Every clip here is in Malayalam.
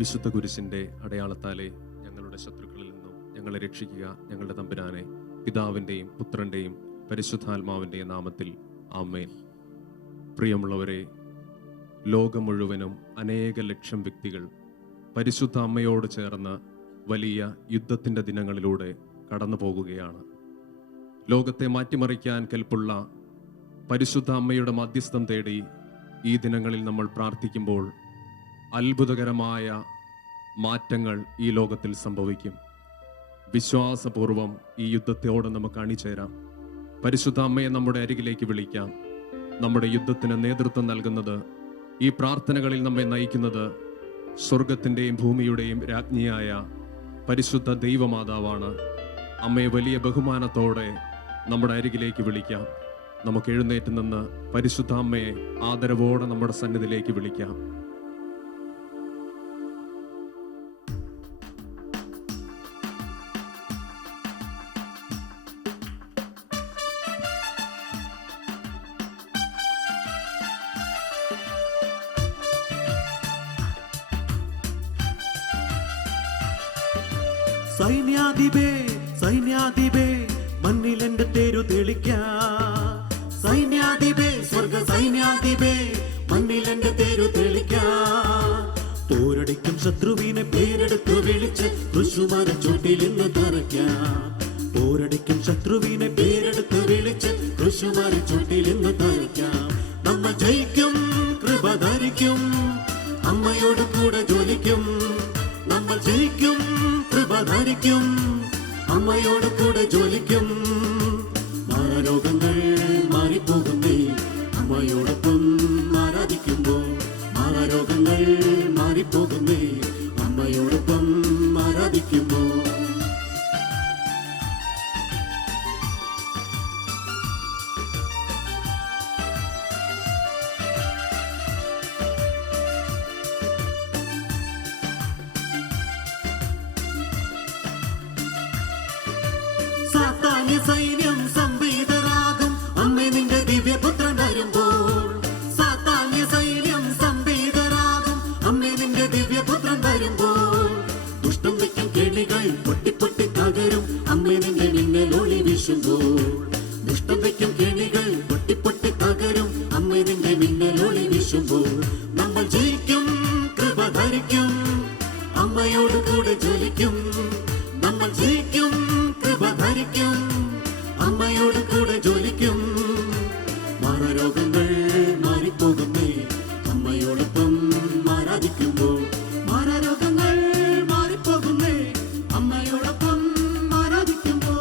വിശുദ്ധ കുരിശിൻ്റെ അടയാളത്താലെ ഞങ്ങളുടെ ശത്രുക്കളിൽ നിന്നും ഞങ്ങളെ രക്ഷിക്കുക ഞങ്ങളുടെ തമ്പുരാനെ. പിതാവിൻ്റെയും പുത്രൻ്റെയും പരിശുദ്ധാത്മാവിൻ്റെയും നാമത്തിൽ ആമേൻ. പ്രിയമുള്ളവരെ, ലോകം മുഴുവനും അനേക ലക്ഷം വ്യക്തികൾ പരിശുദ്ധ അമ്മയോട് ചേർന്ന് വലിയ യുദ്ധത്തിൻ്റെ ദിനങ്ങളിലൂടെ കടന്നു പോകുകയാണ്. ലോകത്തെ മാറ്റിമറിക്കാൻ കെൽപ്പുള്ള പരിശുദ്ധ അമ്മയുടെ മധ്യസ്ഥം തേടി ഈ ദിനങ്ങളിൽ നമ്മൾ പ്രാർത്ഥിക്കുമ്പോൾ അത്ഭുതകരമായ മാറ്റങ്ങൾ ഈ ലോകത്തിൽ സംഭവിക്കും. വിശ്വാസപൂർവം ഈ യുദ്ധത്തോട് നമുക്ക് അണിചേരാം. പരിശുദ്ധ അമ്മയെ നമ്മുടെ അരികിലേക്ക് വിളിക്കാം. നമ്മുടെ യുദ്ധത്തിന് നേതൃത്വം നൽകുന്നത്, ഈ പ്രാർത്ഥനകളിൽ നമ്മെ നയിക്കുന്നത് സ്വർഗത്തിൻ്റെയും ഭൂമിയുടെയും രാജ്ഞിയായ പരിശുദ്ധ ദൈവമാതാവാണ്. അമ്മയെ വലിയ ബഹുമാനത്തോടെ നമ്മുടെ അരികിലേക്ക് വിളിക്കാം. നമുക്ക് എഴുന്നേറ്റ് നിന്ന് പരിശുദ്ധ അമ്മയെ ആദരവോടെ നമ്മുടെ സന്നിധിയിലേക്ക് വിളിക്കാം. സൈന്യാധിപേ സൈന്യാധിപേ മണ്ണിലെന്റെ തേരു തെളിക്കാം. സൈന്യാധിപേ സ്വർഗ സൈന്യാധിപേ മണ്ണിലെന്റെ തേരു തെളിക്കാം. പോരടിക്കും ശത്രുവിനെ പേരെടുത്തു വിളിച്ച് കൃഷുമര ചൂട്ടിൽ നിന്ന് തറയ്ക്കാം. പോരടിക്കും ശത്രുവിനെ പേരെടുത്തു വിളിച്ച് കൃഷുമര ചൂട്ടിൽ നിന്ന് തറയ്ക്കാം. നമ്മൾ ജയിക്കും, കൃപ ധരിക്കും, അമ്മയോട് കൂടെ ജോലിക്കും. നമ്മൾ ജയിക്കും, കൃപ ധരിക്കും, അമ്മയോട് കൂടെ ജോലിക്കും. മാരരോഗങ്ങൾ മാറിപ്പോകുന്നേ അമ്മയോടൊപ്പം ആരാധിക്കുമ്പോൾ. മാരരോഗങ്ങൾ മാറിപ്പോകുന്നേ അമ്മയോടൊപ്പം ആരാധിക്കുമ്പോൾ. സാത്താന്യ സൈന്യം സംവേദരാകും അമ്മേ നിന്റെ ദിവ്യപുത്രൻ വരുമ്പോൾ. സാത്താന്യ സൈന്യം സംവേദരാകും അമ്മേ നിന്റെ ദിവ്യപുത്രൻ വരുമ്പോൾ. ദുഷ്ടം വയ്ക്കും കെണികൾ പൊട്ടിപ്പൊട്ടി തകരും അമ്മേ നിന്റെ മിന്നലൊളി വീശുമ്പോൾ. ദുഷ്ടം വയ്ക്കും കെണികൾ പൊട്ടിപ്പൊട്ടി തകരും അമ്മേ നിന്റെ മിന്നലൊളി വീശുമ്പോൾ. നമ്മൾ ജയിക്കും, കൃപ ധരിക്കും, അമ്മയോട് കൂടെ ജോലിക്കും. നമ്മൾ ജയിക്കും, കൃപ ധരിക്കും, അമ്മയോട് കൂടെ ജോലിക്കും. മാരരോഗങ്ങൾ മാറിപ്പോകുന്നേ അമ്മയോടൊപ്പം ആരാധിക്കുമ്പോൾ. മാരരോഗങ്ങൾ മാറിപ്പോകുന്നേ അമ്മയോടൊപ്പം ആരാധിക്കുമ്പോൾ.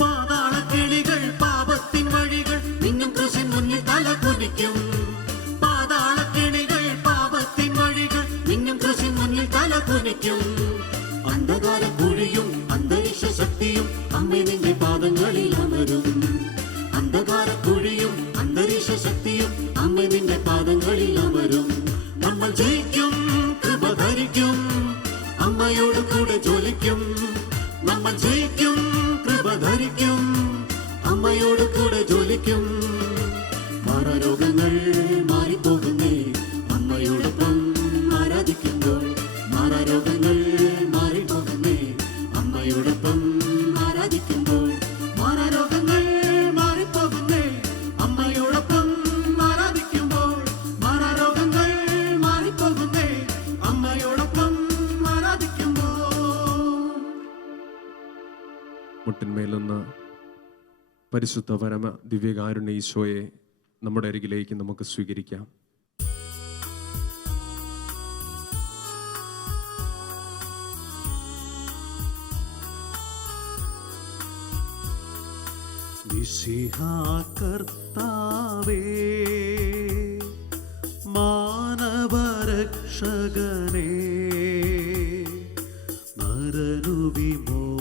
പാതാളക്കിളികൾ പാപത്തിൻ വഴികൾ നിന്നും കൃഷി മുന്നിൽ തല കുനിക്കും. പാതാളക്കിളികൾ പാപത്തിൻ വഴികൾ നിന്നും കൃഷി മുന്നിൽ തല കുനിക്കും. അന്ധകാര കുഴിയും അന്തരീക്ഷ ശക്തിയും അമ്മ നിന്റെ പാദങ്ങളിൽ അമരും. അന്ധകാര കുഴിയും അന്തരീക്ഷ ശക്തിയും അമ്മ നിന്റെ പാദങ്ങളിൽ അമരും. നമ്മൾ ജയിക്കും, കൃപ ധരിക്കും, അമ്മയോട് കൂടെ ജോലിക്കും. നമ്മൾ ജയിക്കും, കൃപ ധരിക്കും, അമ്മയോട് കൂടെ ജോലിക്കും. മാരരോഗങ്ങൾ മാറിപ്പോകുന്നേ അമ്മയോടൊപ്പം ആരാധിക്കുമ്പോൾ. മാരരോഗങ്ങൾ മാറിപ്പോകുന്നേ അമ്മയോടൊപ്പം ആരാധിക്കുമ്പോൾ. മാരരോഗങ്ങൾ മാറിപ്പോകുന്നേ അമ്മയോടൊപ്പം ആരാധിക്കുമ്പോൾ. മാരരോഗങ്ങൾ മാറിപ്പോകുന്നേ അമ്മയോടൊപ്പം ആരാധിക്കുമ്പോൾ. മുട്ടിന്മേലൊന്ന് പരിശുദ്ധ പരമ ദിവ്യകാരുണ്യ ഈശോയെ നമ്മുടെ അരികിലേക്ക് നമുക്ക് സ്വീകരിക്കാം. മിശിഹാ കർത്താവേ മാനവരക്ഷകനേ നരനു വിമോചനമേകിടുവാൻ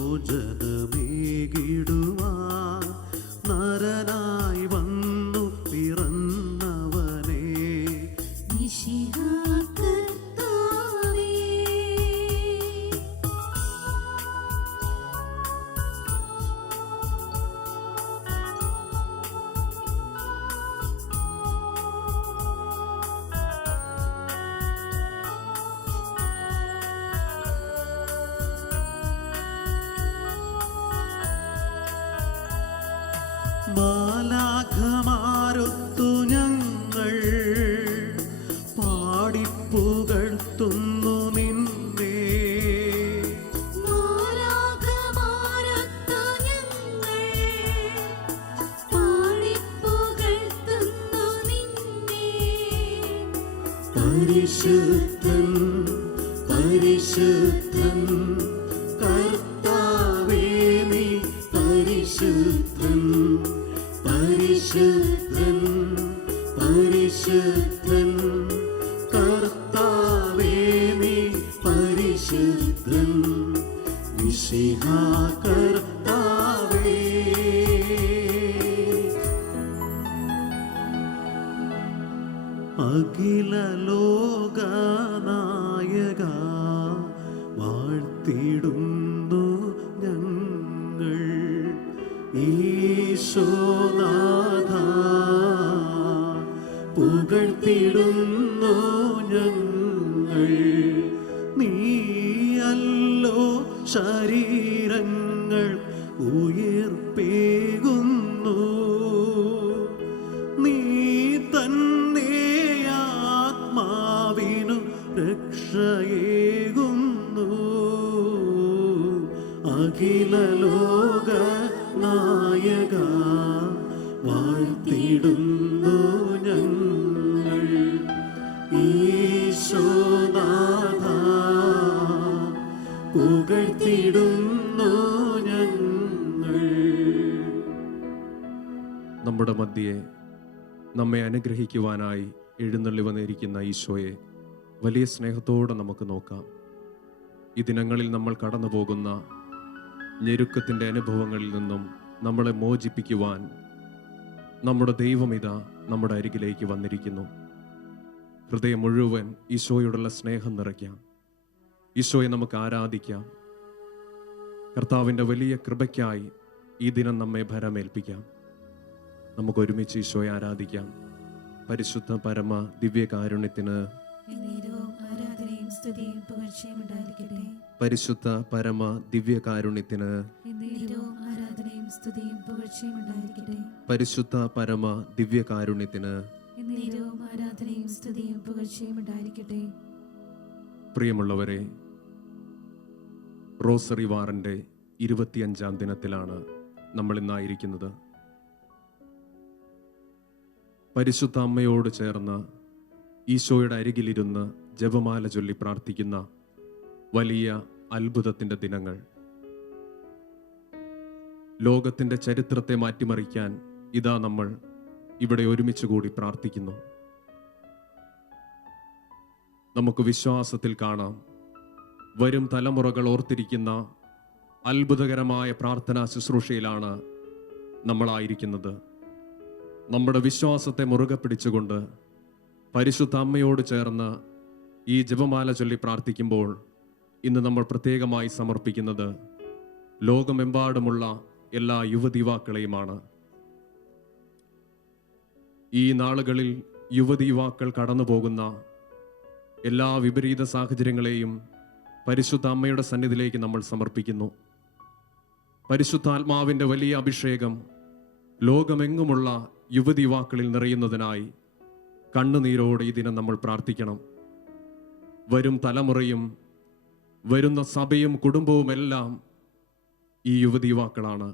നരനായി വന്നു പിറന്നവനേ. മിശിഹാ മാലാഖമാരൊത്തു ഞങ്ങൾ പാടിപ്പുകഴ്ത്തുന്നു നിന്നെ. മാലാഖമാരൊത്തു ഞങ്ങൾ പാടിപ്പുകഴ്ത്തുന്നു നിന്നെ. പരിശുദ്ധൻ പരിശുദ്ധൻ കർത്താവേ നീ പരിശുദ്ധൻ. പരിശുദ്ധൻ പരിശുദ്ധൻ കർത്താവേ നീ പരിശുദ്ധൻ. മിശിഹാ കർത്താവേ. അഖില ലോകനായക വാഴ്ത്തിടുന്നു ഞങ്ങൾ. ഈശോനാഥ പുകഴ്ത്തിടുന്നു ഞങ്ങൾ. നീയല്ലോ ശരീരങ്ങൾ ഉയർപ്പേകുന്നു. നീ തന്നെ ആത്മാവിനു രക്ഷയേകുന്നു. അഖില ലോക നായക വാഴ്ത്തിടുന്നു ഞങ്ങൾ. ഈശോനാഥ പുകഴ്ത്തിടുന്നു ഞങ്ങൾ. നമ്മുടെ മധ്യയെ നമ്മെ അനുഗ്രഹിക്കുവാനായി എഴുന്നള്ളി വന്നിരിക്കുന്ന ഈശോയെ വലിയ സ്നേഹത്തോടെ നമുക്ക് നോക്കാം. ഈ ദിനങ്ങളിൽ നമ്മൾ കടന്നു പോകുന്ന ഞെരുക്കത്തിൻ്റെ അനുഭവങ്ങളിൽ നിന്നും നമ്മളെ മോചിപ്പിക്കുവാൻ നമ്മുടെ ദൈവമിതാ നമ്മുടെ അരികിലേക്ക് വന്നിരിക്കുന്നു. ഹൃദയം മുഴുവൻ ഈശോയോടുള്ള സ്നേഹം നിറയ്ക്കാം. ഈശോയെ നമുക്ക് ആരാധിക്കാം. കർത്താവിൻ്റെ വലിയ കൃപയ്ക്കായി ഈ ദിനം നമ്മെ ഭരമേൽപ്പിക്കാം. നമുക്ക് ഒരുമിച്ച് ഈശോയെ ആരാധിക്കാം. പരിശുദ്ധ പരമ ദിവ്യകാരുണ്യത്തിന് ആരാധനയും സ്തുതിയും പുകഴ്ചയും ഉണ്ടായിരിക്കട്ടെ. പരിശുദ്ധ പരമ ദിവ്യകാരുണ്യത്തിന് ആരാധനയും സ്തുതിയും പുകഴ്ചയും ഉണ്ടായിരിക്കട്ടെ. പരിശുദ്ധ പരമ ദിവ്യകാരുണ്യത്തിന് ആരാധനയും സ്തുതിയും പുകഴ്ചയും ഉണ്ടായിരിക്കട്ടെ. പ്രിയമുള്ളവരെ, റോസറി വാറിൻ്റെ 25-ാം ദിനത്തിലാണ് നമ്മൾ ഇന്നായിരിക്കുന്നത്. പരിശുദ്ധ അമ്മയോട് ചേർന്ന് ഈശോയുടെ അരികിലിരുന്ന് ജപമാല ചൊല്ലി പ്രാർത്ഥിക്കുന്ന വലിയ അത്ഭുതത്തിൻ്റെ ദിനങ്ങൾ. ലോകത്തിൻ്റെ ചരിത്രത്തെ മാറ്റിമറിക്കാൻ ഇതാ നമ്മൾ ഇവിടെ ഒരുമിച്ച് കൂടി പ്രാർത്ഥിക്കുന്നു. നമുക്ക് വിശ്വാസത്തിൽ കാണാം, വരും തലമുറകൾ ഓർത്തിരിക്കുന്ന അത്ഭുതകരമായ പ്രാർത്ഥനാ ശുശ്രൂഷയിലാണ് നമ്മളായിരിക്കുന്നത്. നമ്മുടെ വിശ്വാസത്തെ മുറുകെ പിടിച്ചുകൊണ്ട് പരിശുദ്ധ അമ്മയോട് ചേർന്ന് ഈ ജപമാല ചൊല്ലി പ്രാർത്ഥിക്കുമ്പോൾ ഇന്ന് നമ്മൾ പ്രത്യേകമായി സമർപ്പിക്കുന്നത് ലോകമെമ്പാടുമുള്ള എല്ലാ യുവതിവാക്കളെയുമാണ്. ഈ നാളുകളിൽ യുവതിയുവാക്കൾ കടന്നു പോകുന്ന എല്ലാ വിപരീത സാഹചര്യങ്ങളെയും പരിശുദ്ധ അമ്മയുടെ സന്നിധിയിലേക്ക് നമ്മൾ സമർപ്പിക്കുന്നു. പരിശുദ്ധാത്മാവിൻ്റെ വലിയ അഭിഷേകം ലോകമെങ്ങുമുള്ള യുവതിയുവാക്കളിൽ നിറയുന്നതിനായി കണ്ണുനീരോടെ ഈ ദിനം നമ്മൾ പ്രാർത്ഥിക്കണം. വരും തലമുറയും വരുന്ന സഭയും കുടുംബവുമെല്ലാം ഈ യുവതിയുവാക്കളാണ്.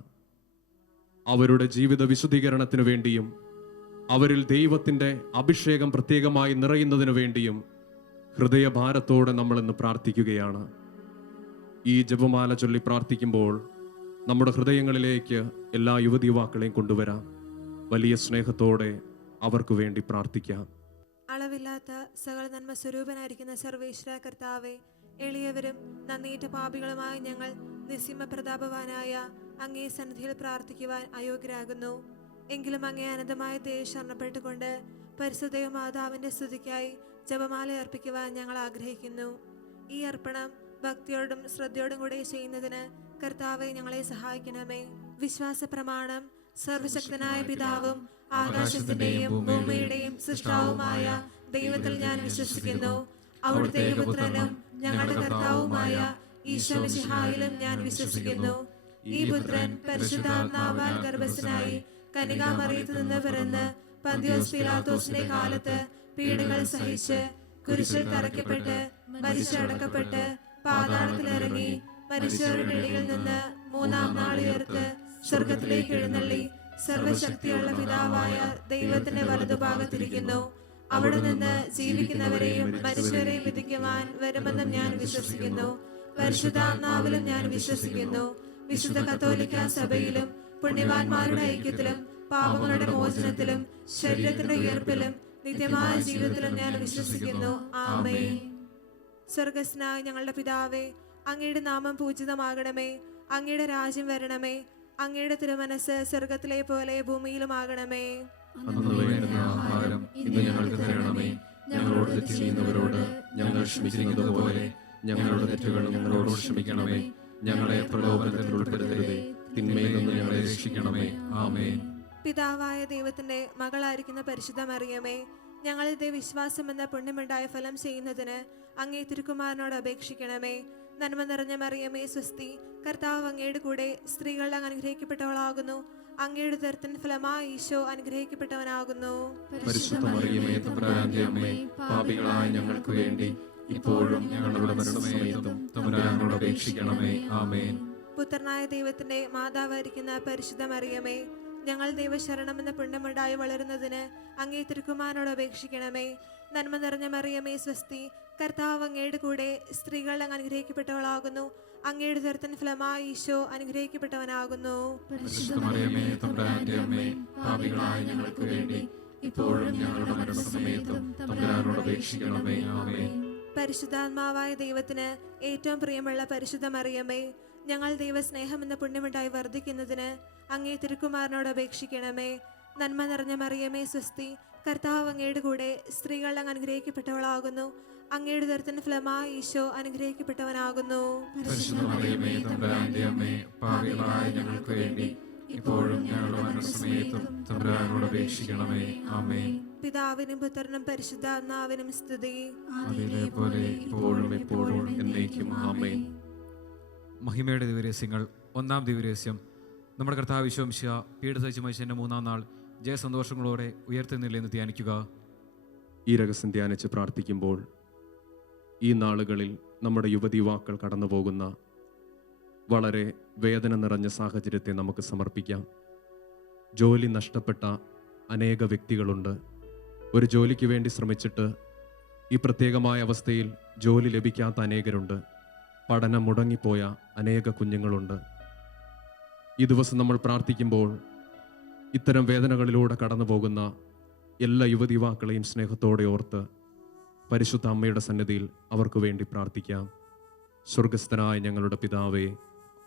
അവരുടെ ജീവിത വിശുദ്ധീകരണത്തിനു വേണ്ടിയും അവരിൽ ദൈവത്തിൻ്റെ അഭിഷേകം പ്രത്യേകമായി നിറയുന്നതിനു വേണ്ടിയും ഹൃദയഭാരത്തോടെ നമ്മളിന്ന് പ്രാർത്ഥിക്കുകയാണ്. ഈ ജപമാല ചൊല്ലി പ്രാർത്ഥിക്കുമ്പോൾ നമ്മുടെ ഹൃദയങ്ങളിലേക്ക് എല്ലാ യുവതിയുവാക്കളെയും കൊണ്ടുവരാം. വലിയ സ്നേഹത്തോടെ അവർക്ക് വേണ്ടി പ്രാർത്ഥിക്കാം. അളവില്ലാത്ത സകല നന്മ സ്വരൂപനായിരിക്കുന്ന സർവേശ്വര കർത്താവെ, എളിയവരും നന്ദിയേറ്റ പാപികളുമായ ഞങ്ങൾ നിസ്സീമ പ്രതാപവാനായ അങ്ങേ സന്നിധിയിൽ പ്രാർത്ഥിക്കുവാൻ അയോഗ്യരാകുന്നു. എങ്കിലും അങ്ങേ അനന്തമായ ദയ ശരണപ്പെട്ടുകൊണ്ട് പരിശുദ്ധ മാതാവിന്റെ സ്തുതിക്കായി ജപമാല അർപ്പിക്കുവാൻ ഞങ്ങൾ ആഗ്രഹിക്കുന്നു. ഈ അർപ്പണം ഭക്തിയോടും ശ്രദ്ധയോടും കൂടെ ചെയ്യുന്നതിന് കർത്താവെ ഞങ്ങളെ സഹായിക്കണമേ. വിശ്വാസ പ്രമാണം: സർവശക്തനായ പിതാവും ആകാശത്തിന്റെയും ഭൂമിയുടെയും സൃഷ്ടാവുമായ ദൈവത്തിൽ ഞാൻ വിശ്വസിക്കുന്നു. അവിടുത്തെ പുത്രനും ഞങ്ങളുടെ കർത്താവുമായ ഈശോ മിശിഹായിലും ഞാൻ വിശ്വസിക്കുന്നു. ഈ പുത്രൻ പരിശുദ്ധാത്മാവാൽ ഗർഭസ്ഥനായി കന്യകാമറിയത്ത് നിന്ന് പിറന്ന് പന്തിയോസ് പീലാത്തോസിന്റെ കാലത്ത് പീഡകൾ സഹിച്ച് കുരിശിൽ തറയ്ക്കപ്പെട്ട് മരിച്ചടക്കപ്പെട്ട് പാതാളത്തിലിറങ്ങി മരിച്ചവരുടെ ഇടയിൽ നിന്ന് മൂന്നാം നാൾ ഉയർത്ത് സ്വർഗത്തിലേക്ക് എഴുന്നള്ളി സർവശക്തിയുള്ള പിതാവായ ദൈവത്തിന്റെ വലതുഭാഗത്തിരിക്കുന്നു. അവിടെ നിന്ന് ജീവിക്കുന്നവരെയും മരിച്ചവരെയും വിധിക്കുവാൻ വരുമെന്നും ഞാൻ വിശ്വസിക്കുന്നു. പരിശുദ്ധാത്മാവിലും ഞാൻ വിശ്വസിക്കുന്നു. വിശുദ്ധ കത്തോലിക്ക സഭയിലും പുണ്യവാന്മാരുടെ ഐക്യത്തിലും പാപങ്ങളുടെ മോചനത്തിലും ശരീരത്തിന്റെ ഉയർപ്പിലും നിത്യമായ ജീവിതത്തിലും ഞാൻ വിശ്വസിക്കുന്നു. ആമേൻ. സ്വർഗസ്നായ ഞങ്ങളുടെ പിതാവേ, അങ്ങയുടെ നാമം പൂജിതമാകണമേ. അങ്ങയുടെ രാജ്യം വരണമേ. അങ്ങയുടെ തിരുമനസ് സ്വർഗത്തിലെ പോലെ ഭൂമിയിലുമാകണമേ. അന്നു വേണ്ടുന്ന ആഹാരം ഇന്ന് ഞങ്ങൾക്ക് തരണമേ. ഞങ്ങളോട് തെറ്റ് ചെയ്യുന്നവരോട് ഞങ്ങൾ ക്ഷമിക്കുന്നത് പോലെ ഞങ്ങളുടെ തെറ്റുകൾ ഞങ്ങളോട് ക്ഷമിക്കണമേ. ഞങ്ങളെ പ്രലോഭനത്തിൽ ഉൾപ്പെടുത്തരുതേ, തിന്മയിൽ നിന്ന് ഞങ്ങളെ രക്ഷിക്കണമേ. ആമേൻ. പിതാവായ ദൈവത്തിന്റെ മകളായിരിക്കുന്ന പരിശുദ്ധ മറിയമേ, ഞങ്ങളുടെ വിശ്വാസം എന്ന പുണ്യമുണ്ടായ ഫലം ചെയ്യുന്നതിന് അങ്ങേ തിരുക്കുമാരനോട് അപേക്ഷിക്കണമേ. നന്മ നിറഞ്ഞ മറിയമേ സ്വസ്തി, കർത്താവ് അങ്ങയുടെ കൂടെ സ്ത്രീകൾ അങ്ങ് അനുഗ്രഹിക്കപ്പെട്ടവളാകുന്നു. അങ്ങയുടെ ഉദരത്തിൻ ഫലമായ ഈശോ അനുഗ്രഹിക്കപ്പെട്ടവനാകുന്നു. പരിശുദ്ധ മറിയമേ, തമ്പുരാന്റെ അമ്മേ, പാപികളായ ഞങ്ങൾക്ക് വേണ്ടി ഇപ്പോഴും ഞങ്ങളുടെ മരണസമയത്തും തമ്പുരാനോട് അപേക്ഷിക്കണമേ. ആമേൻ. പുത്രനായ ദൈവത്തിന്റെ മാതാവായിരിക്കുന്ന പരിശുദ്ധ മറിയമേ, ഞങ്ങൾ ദൈവശരണമെന്ന പുണ്യമുണ്ടായി വളരുന്നതിന് അങ്ങേ തിരുക്കുമാരനോട് അപേക്ഷിക്കണമേ. നന്മ നിറഞ്ഞ മറിയമേ സ്വസ്തി, കർത്താവ് അങ്ങയുടെ കൂടെ സ്ത്രീകൾ അങ്ങ് അനുഗ്രഹിക്കപ്പെട്ടവളാകുന്നു. അങ്ങയുടെ ഉദരത്തിൻ ഫലമായ ഈശോ അനുഗ്രഹിക്കപ്പെട്ടവനാകുന്നു. പരിശുദ്ധ മറിയമേ, തമ്പുരാന്റെ അമ്മേ, പാപികളായ ഞങ്ങൾക്ക് വേണ്ടി ഇപ്പോഴും ഞങ്ങളുടെ മരണസമയത്തും തമ്പുരാനോട് അപേക്ഷിക്കണമേ. ആമേൻ. പരിശുദ്ധാത്മാവായ ദൈവത്തിന് ഏറ്റവും പ്രിയമുള്ള പരിശുദ്ധ മറിയമേ, ഞങ്ങൾ ദൈവസ്നേഹം എന്ന പുണ്യമുണ്ടായി വർദ്ധിക്കുന്നതിന് അങ്ങേ തിരുക്കുമാരനോട് അപേക്ഷിക്കണമേ. നന്മ നിറഞ്ഞ മറിയമേ സ്വസ്തി, കർത്താവ് അങ്ങയുടെ കൂടെ സ്ത്രീകൾ അങ്ങ് അനുഗ്രഹിക്കപ്പെട്ടവളാകുന്നു. അങ്ങയുടെ ഉദരത്തിൻ ഫലമായ ഈശോ അനുഗ്രഹിക്കപ്പെട്ടവനാകുന്നു. പരിശുദ്ധ മറിയമേ, തമ്പുരാന്റെ അമ്മേ, പാപികളായ ഞങ്ങൾക്ക് വേണ്ടി ഇപ്പോഴും ഞങ്ങളുടെ മരണസമയത്തും തമ്പുരാനോട് അപേക്ഷിക്കണമേ. ആമേൻ. പിതാവിനും പുത്രനും പരിശുദ്ധാത്മാവിനും സ്തുതി. അതേപോലെ ഇപ്പോഴും എപ്പോഴും എന്നേക്കും. ആമേൻ. മഹിമയുടെ ദിവരഹസ്യങ്ങൾ. ഒന്നാം ദിവരഹസ്യം, നമ്മുടെ കർത്താവ് വിശ്വംശിയ പീഡസഹിച്ച് മനുഷ്യൻ്റെ മൂന്നാം നാൾ ജയസന്തോഷങ്ങളോടെ ഉയർത്തുന്നില്ലെന്ന് ധ്യാനിക്കുക. ഈ രഹസ്യം ധ്യാനിച്ച് പ്രാർത്ഥിക്കുമ്പോൾ ഈ നാളുകളിൽ നമ്മുടെ യുവതിയുവാക്കൾ കടന്നു പോകുന്ന വളരെ വേദന നിറഞ്ഞ സാഹചര്യത്തെ നമുക്ക് സമർപ്പിക്കാം. ജോലി നഷ്ടപ്പെട്ട അനേക വ്യക്തികളുണ്ട്. ഒരു ജോലിക്ക് വേണ്ടി ശ്രമിച്ചിട്ട് ഈ പ്രത്യേകമായ അവസ്ഥയിൽ ജോലി ലഭിക്കാത്ത അനേകരുണ്ട്. പഠനം മുടങ്ങിപ്പോയ അനേക കുഞ്ഞുങ്ങളുണ്ട്. ഈ ദിവസം നമ്മൾ പ്രാർത്ഥിക്കുമ്പോൾ ഇത്തരം വേദനകളിലൂടെ കടന്നു പോകുന്ന എല്ലാ യുവതിയുവാക്കളെയും സ്നേഹത്തോടെ ഓർത്ത് പരിശുദ്ധ അമ്മയുടെ സന്നിധിയിൽ അവർക്ക് വേണ്ടി പ്രാർത്ഥിക്കാം. സ്വർഗസ്ഥനായ ഞങ്ങളുടെ പിതാവേ,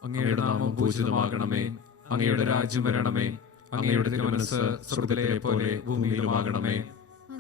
അങ്ങയുടെ നാമം പൂജിതമാകണമേ. അങ്ങയുടെ രാജ്യം വരണമേ. അങ്ങയുടെ തിരുമനസ്സ് സ്വർഗ്ഗത്തിലെ പോലെ ഭൂമിയിലുമാകണമേ.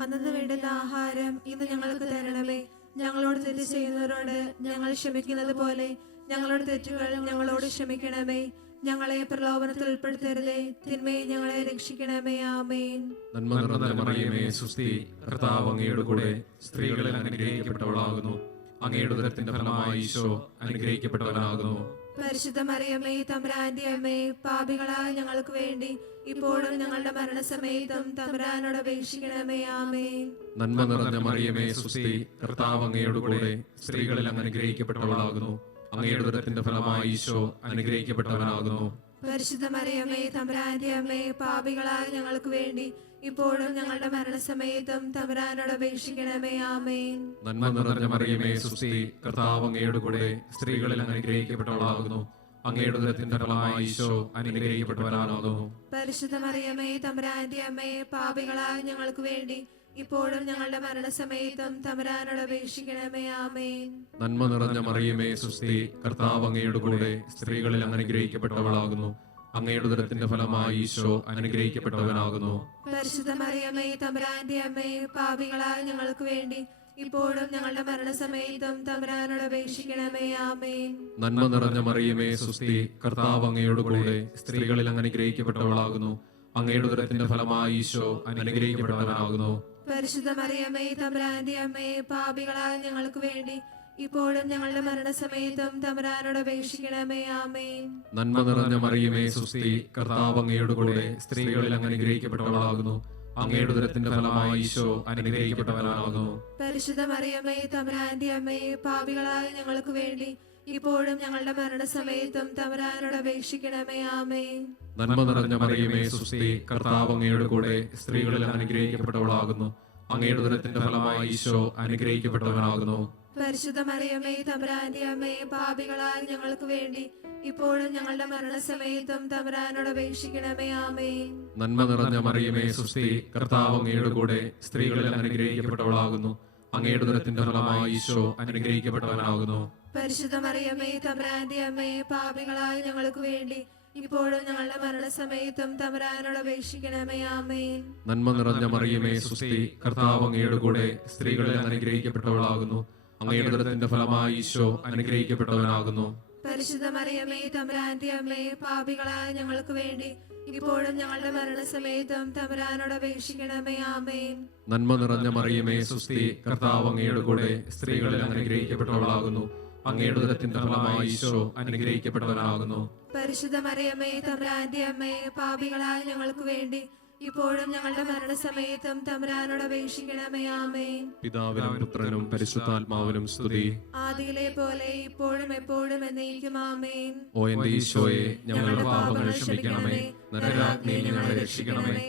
അന്നു വേണ്ടുന്ന ആഹാരം ഇന്ന് ഞങ്ങൾക്ക് തരണമേ. ഞങ്ങളോട് തെറ്റ് ചെയ്യുന്നവരോട് ഞങ്ങൾ ക്ഷമിക്കുന്നത് പോലെ ഞങ്ങളുടെ തെറ്റുകൾ ഞങ്ങളോട് ക്ഷമിക്കണമേ. ഞങ്ങളെ പ്രലോഭനത്തിൽ ഉൾപ്പെടുത്തരുതേ, തിന്മയെ ഞങ്ങളെ രക്ഷിക്കണമേ. ആമേൻ. നന്മ നിറഞ്ഞ മറിയമേ സ്വസ്തി, കർത്താവ് അങ്ങയുടെ കൂടെ സ്ത്രീകളിൽ അനുഗ്രഹിക്കപ്പെട്ടവളാകുന്നു. അങ്ങയുടെ ഉദരത്തിന്റെ ഫലമായ ഈശോ അനുഗ്രഹിക്കപ്പെട്ടവനാകുന്നു. പരിശുദ്ധ മറിയമേ, തമ്പുരാന്റെ അമ്മേ, പാപികളായ ഞങ്ങൾക്ക് വേണ്ടി ഇപ്പോഴും ഞങ്ങളുടെ മരണസമയത്തും തമ്പുരാനോട് അപേക്ഷിക്കണമേ. ആമേൻ. നന്മ നിറഞ്ഞ മറിയമേ സ്വസ്തി, കർത്താവ് അങ്ങയുടെ കൂടെ സ്ത്രീകളിൽ അനുഗ്രഹിക്കപ്പെട്ടവളാകുന്നു. അങ്ങയുടെ ഉദരത്തിന്റെ ഫലമായ ഈശോ അനുഗ്രഹിക്കപ്പെട്ടവനാകുന്നു. പരിശുദ്ധ മറിയമേ, തമ്പുരാന്റെ അമ്മേ, പാപികളായ ഞങ്ങൾക്ക് വേണ്ടി ഇപ്പോഴും ഞങ്ങളുടെ മരണസമയത്തും തമ്പുരാനോട് അപേക്ഷിക്കണമേ. ആമേൻ. നന്മ നിറഞ്ഞ മറിയമേ സ്വസ്തി, കർത്താവ് അങ്ങയുടെ കൂടെ സ്ത്രീകളിൽ അനുഗ്രഹിക്കപ്പെട്ടവളാകുന്നു. അങ്ങയുടെ ഉദരത്തിന്റെ ഫലമായ ഈശോ അനുഗ്രഹിക്കപ്പെട്ടവനാകുന്നു. പരിശുദ്ധ മറിയമേ, തമ്പുരാന്റെ അമ്മേ, പാപികളായ ഞങ്ങൾക്ക് വേണ്ടി ഇപ്പോഴും ഞങ്ങളുടെ മരണസമയത്തും തമ്പുരാനോട് അപേക്ഷിക്കണമേ. ആമേൻ. നന്മ നിറഞ്ഞ മറിയമേ സ്വസ്തി, കർത്താവ് അങ്ങയുടെ കൂടെ സ്ത്രീകളിൽ അനുഗ്രഹിക്കപ്പെട്ടവളാകുന്നു. അങ്ങയുടെ ഉദരത്തിന്റെ ഫലമായ ഈശോ അനുഗ്രഹിക്കപ്പെട്ടവനാകുന്നു. പരിശുദ്ധ മറിയമേ, തമ്പുരാന്റെ അമ്മേ, പാപികളായ ഞങ്ങൾക്ക് വേണ്ടി ഇപ്പോഴും ഞങ്ങളുടെ മരണസമയത്തും തമ്പുരാനോട് അപേക്ഷിക്കണമേ. ആമേൻ. നന്മ നിറഞ്ഞ മറിയമേ സ്വസ്തി, കർത്താവ് അങ്ങയുടെ കൂടെ സ്ത്രീകളിൽ അനുഗ്രഹിക്കപ്പെട്ടവളാകുന്നു. അങ്ങയുടെ ഉദരത്തിന്റെ ഫലമായ ഈശോ അനുഗ്രഹിക്കപ്പെട്ടവനാകുന്നു. പരിശുദ്ധ മറിയമേ, തമ്പുരാന്റെ അമ്മേ, പാപികളായ ഞങ്ങൾക്ക് വേണ്ടി ഇപ്പോഴും ഞങ്ങളുടെ മരണസമയത്തും തമ്പുരാനോട് അപേക്ഷിക്കണമേ. ആമേൻ. നന്മ നിറഞ്ഞ മറിയമേ സുസ്തി, കർത്താവ് അങ്ങയുടെ കൂടെ സ്ത്രീകളിൽ അങ്ങ് അനുഗ്രഹിക്കപ്പെട്ടവളാകുന്നു. അങ്ങയുടെ ഉദരത്തിന്റെ ഫലമായി ഈശോ അനുഗ്രഹിക്കപ്പെട്ടവനാകുന്നു. പരിശുദ്ധ മറിയമേ തമ്പുരാന്റെ അമ്മേ, പാപികളായ ഞങ്ങൾക്ക് വേണ്ടി ഇപ്പോഴും ഞങ്ങളുടെ മരണസമയത്തും തമ്പുരാനോട് അപേക്ഷിക്കണമേ. ആമേൻ. നന്മ നിറഞ്ഞ മറിയമേ സുസ്തി, കർത്താവ് അങ്ങയുടെ കൂടെ സ്ത്രീകളിൽ അങ്ങ് അനുഗ്രഹിക്കപ്പെട്ടവളാകുന്നു. അങ്ങയുടെ ഉദരത്തിന്റെ ഫലമായി ഈശോ അനുഗ്രഹിക്കപ്പെട്ടവനാകുന്നു. പരിശുദ്ധ മറിയമേ തമ്പുരാന്റെ അമ്മേ, പാപികളായ ഞങ്ങൾക്ക് വേണ്ടി ഇപ്പോഴും ഞങ്ങളുടെ മരണസമയത്തും തമ്പുരാനോട് അപേക്ഷിക്കണമേ. ആമേൻ. നന്മ നിറഞ്ഞ മറിയമേ സുസ്തി, കർത്താവ് അങ്ങയുടെ കൂടെ സ്ത്രീകളിൽ അനുഗ്രഹിക്കപ്പെട്ടവളാകുന്നു. അങ്ങയുടെ ഉദരത്തിന്റെ ഫലമായി ഈശോ അനുഗ്രഹിക്കപ്പെട്ടവനാകുന്നു. പരിശുദ്ധ മറിയമേ തമ്പുരാന്റെ അമ്മേ, പാപികളായ ഞങ്ങൾക്ക് വേണ്ടി ഇപ്പോഴും ഞങ്ങളുടെ മരണസമയത്തും തമ്പുരാനോട് അപേക്ഷിക്കണമേ. ആമേൻ. നന്മ നിറഞ്ഞ മറിയമേ സുസ്തി, കർത്താവ് അങ്ങയുടെ കൂടെ സ്ത്രീകളിൽ അനുഗ്രഹിക്കപ്പെട്ടവളാകുന്നു. അങ്ങയുടെ ഉദരത്തിന്റെ ഫലമായി ഈശോ അനുഗ്രഹിക്കപ്പെട്ടവനാകുന്നു. പരിശുദ്ധ മറിയമേ തമ്പുരാന്റെ അമ്മേ, പാപികളായ ഞങ്ങൾക്ക് വേണ്ടി ഇപ്പോഴും ഞങ്ങളുടെ മരണസമയത്തും തമ്പുരാനോട് അപേക്ഷിക്കണമേ. ആമേൻ. നന്മ നിറഞ്ഞ മറിയമേ സുസ്തി, കർത്താവ് അങ്ങയുടെ കൂടെ സ്ത്രീകളിൽ അനുഗ്രഹിക്കപ്പെട്ടവളാകുന്നു. അങ്ങയുടെ ഉദരത്തിന്റെ ഫലമായി ഈശോ അനുഗ്രഹിക്കപ്പെട്ടവനാകുന്നു. പരിശുദ്ധ മറിയമേ തമ്പുരാന്റെ അമ്മേ, പാപികളായ ഞങ്ങൾക്ക് വേണ്ടി ഇപ്പോഴും ഞങ്ങളുടെ മരണസമയത്തും തമ്പുരാനോട് അപേക്ഷിക്കണമേ. ആമേൻ. പിതാവിനും പുത്രനും പരിശുദ്ധാത്മാവിനും സ്തുതി. ആദിയിലെ പോലെ ഇപ്പോഴും എപ്പോഴും എന്നേക്കും. ആമേൻ. ഓ എന്റെ ഈശോയെ, ഞങ്ങളുടെ പാപങ്ങൾ ക്ഷമിക്കണമേ. നരകാഗ്നിയിൽ ഞങ്ങളെ രക്ഷിക്കണമേ.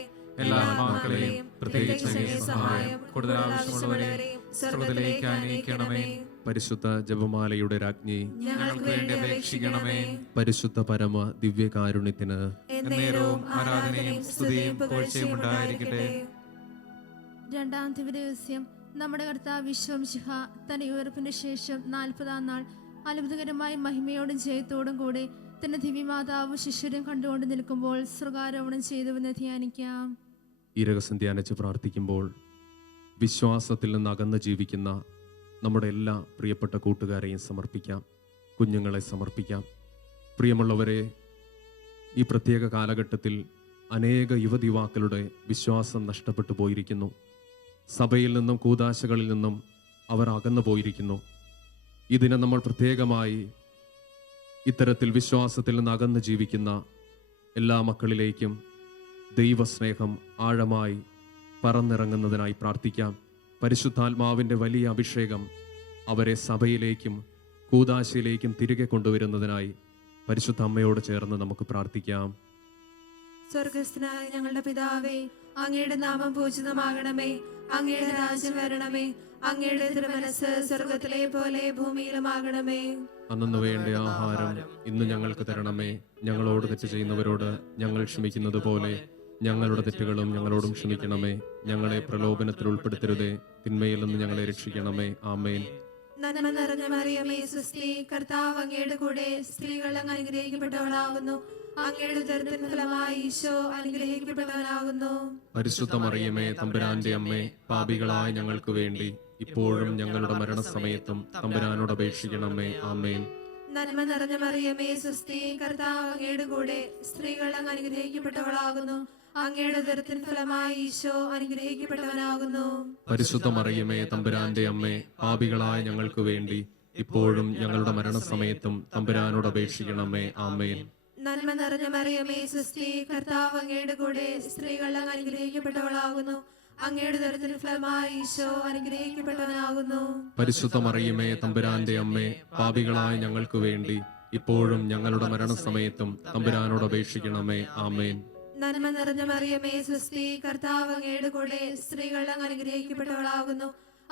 എല്ലാ ആത്മാക്കളെയും പ്രത്യേകിച്ച് അങ്ങേ സഹായം കൂടുതൽ ആവശ്യമുള്ളവരെയും സ്വർഗ്ഗത്തിലേക്ക് അനയിക്കണമേ. പരിശുദ്ധ ജപമാലയുടെ രാജ്ഞി, ഞങ്ങൾക്ക് വേണ്ടി അപേക്ഷിക്കണമേ. പരിശുദ്ധ പരമ ദിവ്യകാരുണ്യത്തിന് എന്നേരവും ആരാധനയും സ്തുതിയും പുകഴ്ചയും ഉണ്ടായിരിക്കട്ടെ. രണ്ടാം ദിവസം നമ്മുടെ കർത്താവ് വിശ്വംസിഹ തന്റെ ഉയർപ്പിന് ശേഷം 40-ാം നാൾ അത്ഭുതകരമായ മഹിമയോടും ജയത്തോടും കൂടെ തന്റെ ദിവ്യമാതാവ് ശിഷ്യരും കണ്ടുകൊണ്ട് നിൽക്കുമ്പോൾ സ്വർഗാരോഹണം ചെയ്തുവെന്ന് ധ്യാനിക്കാം. ഈ രഹസ്യം ധ്യാനിച്ച് പ്രാർത്ഥിക്കുമ്പോൾ വിശ്വാസത്തിൽ നിന്ന് അകന്ന് ജീവിക്കുന്ന നമ്മുടെ എല്ലാ പ്രിയപ്പെട്ട കൂട്ടുകാരെയും സമർപ്പിക്കാം, കുഞ്ഞുങ്ങളെ സമർപ്പിക്കാം. പ്രിയമുള്ളവരെ, ഈ പ്രത്യേക കാലഘട്ടത്തിൽ അനേക യുവതിവാക്കളുടെ വിശ്വാസം നഷ്ടപ്പെട്ടു പോയിരിക്കുന്നു. സഭയിൽ നിന്നും കൂദാശകളിൽ നിന്നും അവർ അകന്നു പോയിരിക്കുന്നു. ഇതിനെ നമ്മൾ പ്രത്യേകമായി ഇത്തരത്തിൽ വിശ്വാസത്തിൽ നിന്ന് അകന്ന് ജീവിക്കുന്ന എല്ലാ മക്കളിലേക്കും ദൈവസ്നേഹം ആഴമായി പറന്നിറങ്ങുന്നതിനായി പ്രാർത്ഥിക്കാം. പരിശുദ്ധാത്മാവിൻ്റെ വലിയ അഭിഷേകം അവരെ സഭയിലേക്കും കൂദാശയിലേക്കും തിരികെ കൊണ്ടുവരുന്നതിനായി പരിശുദ്ധ അമ്മയോട് ചേർന്ന് നമുക്ക് പ്രാർത്ഥിക്കാം. സ്വർഗസ്ഥനായ ഞങ്ങളുടെ പിതാവേ, അങ്ങയുടെ നാമം പൂജിതമാകണമേ. അങ്ങയുടെ രാജ്യം വരണമേ. അങ്ങയുടെ തിരുമനസ് സ്വർഗത്തിലെ പോലെ ഭൂമിയിലുമാകണമേ. അന്നു വേണ്ട ആഹാരം ഇന്ന് ഞങ്ങൾക്ക് തരണമേ. ഞങ്ങളോട് തെറ്റ് ചെയ്യുന്നവരോട് ഞങ്ങൾ ക്ഷമിക്കുന്നത് പോലെ ഞങ്ങളുടെ തെറ്റുകളും ഞങ്ങളോടും ക്ഷമിക്കണമേ. ഞങ്ങളെ പ്രലോഭനത്തിൽ ഉൾപ്പെടുത്തരുതേ, തിന്മയിൽ നിന്ന് ഞങ്ങളെ രക്ഷിക്കണമേ. ആമേൻ. നന്മ നിറഞ്ഞ മറിയമേ സ്വസ്തി, കർത്താവ് അങ്ങയുടെ കൂടെ സ്ത്രീകൾ അങ്ങ് അനുഗ്രഹിക്കപ്പെട്ടവളാകുന്നു. അങ്ങയുടെ ഉദരത്തിൻ ഫലമായി ഈശോ അനുഗ്രഹിക്കപ്പെട്ടവനാകുന്നു. പരിശുദ്ധ മറിയമേ തമ്പുരാന്റെ അമ്മേ, പാപികളായ ഞങ്ങൾക്ക് വേണ്ടി ഇപ്പോഴും ഞങ്ങളുടെ മരണസമയത്തും തമ്പുരാനോട് അപേക്ഷിക്കണമേ. ആമേൻ. നന്മ നിറഞ്ഞ മറിയമേ സ്വസ്തി, കർത്താവ് അങ്ങയുടെ കൂടെ സ്ത്രീകൾ അങ്ങ് അനുഗ്രഹിക്കപ്പെട്ടവളാകുന്നു. അങ്ങയുടെ ഉദരത്തിൻ ഫലമായി ഈശോ അനുഗ്രഹിക്കപ്പെട്ടവനാകുന്നു. പരിശുദ്ധ മറിയമേ തമ്പുരാന്റെ അമ്മേ, പാപികളായ ഞങ്ങൾക്ക് വേണ്ടി ഇപ്പോഴും ഞങ്ങളുടെ മരണസമയത്തും തമ്പുരാനോട് അപേക്ഷിക്കണമേ. ആമേൻ. നന്മ നിറഞ്ഞ മറിയമേ സ്വസ്തി, കർത്താവ് അങ്ങയുടെ കൂടെ സ്ത്രീകൾ അങ്ങ് അനുഗ്രഹിക്കപ്പെട്ടവളാകുന്നു. അങ്ങയുടെ ഉദരത്തിൻ ഫലമായി ഈശോ അനുഗ്രഹിക്കപ്പെട്ടവനാകുന്നു. പരിശുദ്ധ മറിയമേ തമ്പുരാന്റെ അമ്മേ, പാപികളായ ഞങ്ങൾക്ക് വേണ്ടി ഇപ്പോഴും ഞങ്ങളുടെ മരണസമയത്തും തമ്പുരാനോട് അപേക്ഷിക്കണമേ. ആമേൻ. നന്മ നിറഞ്ഞ മറിയമേ സ്വസ്തി, കർത്താവ് അങ്ങയുടെ കൂടെ സ്ത്രീകൾ അങ്ങ് അനുഗ്രഹിക്കപ്പെട്ടവളാകുന്നു.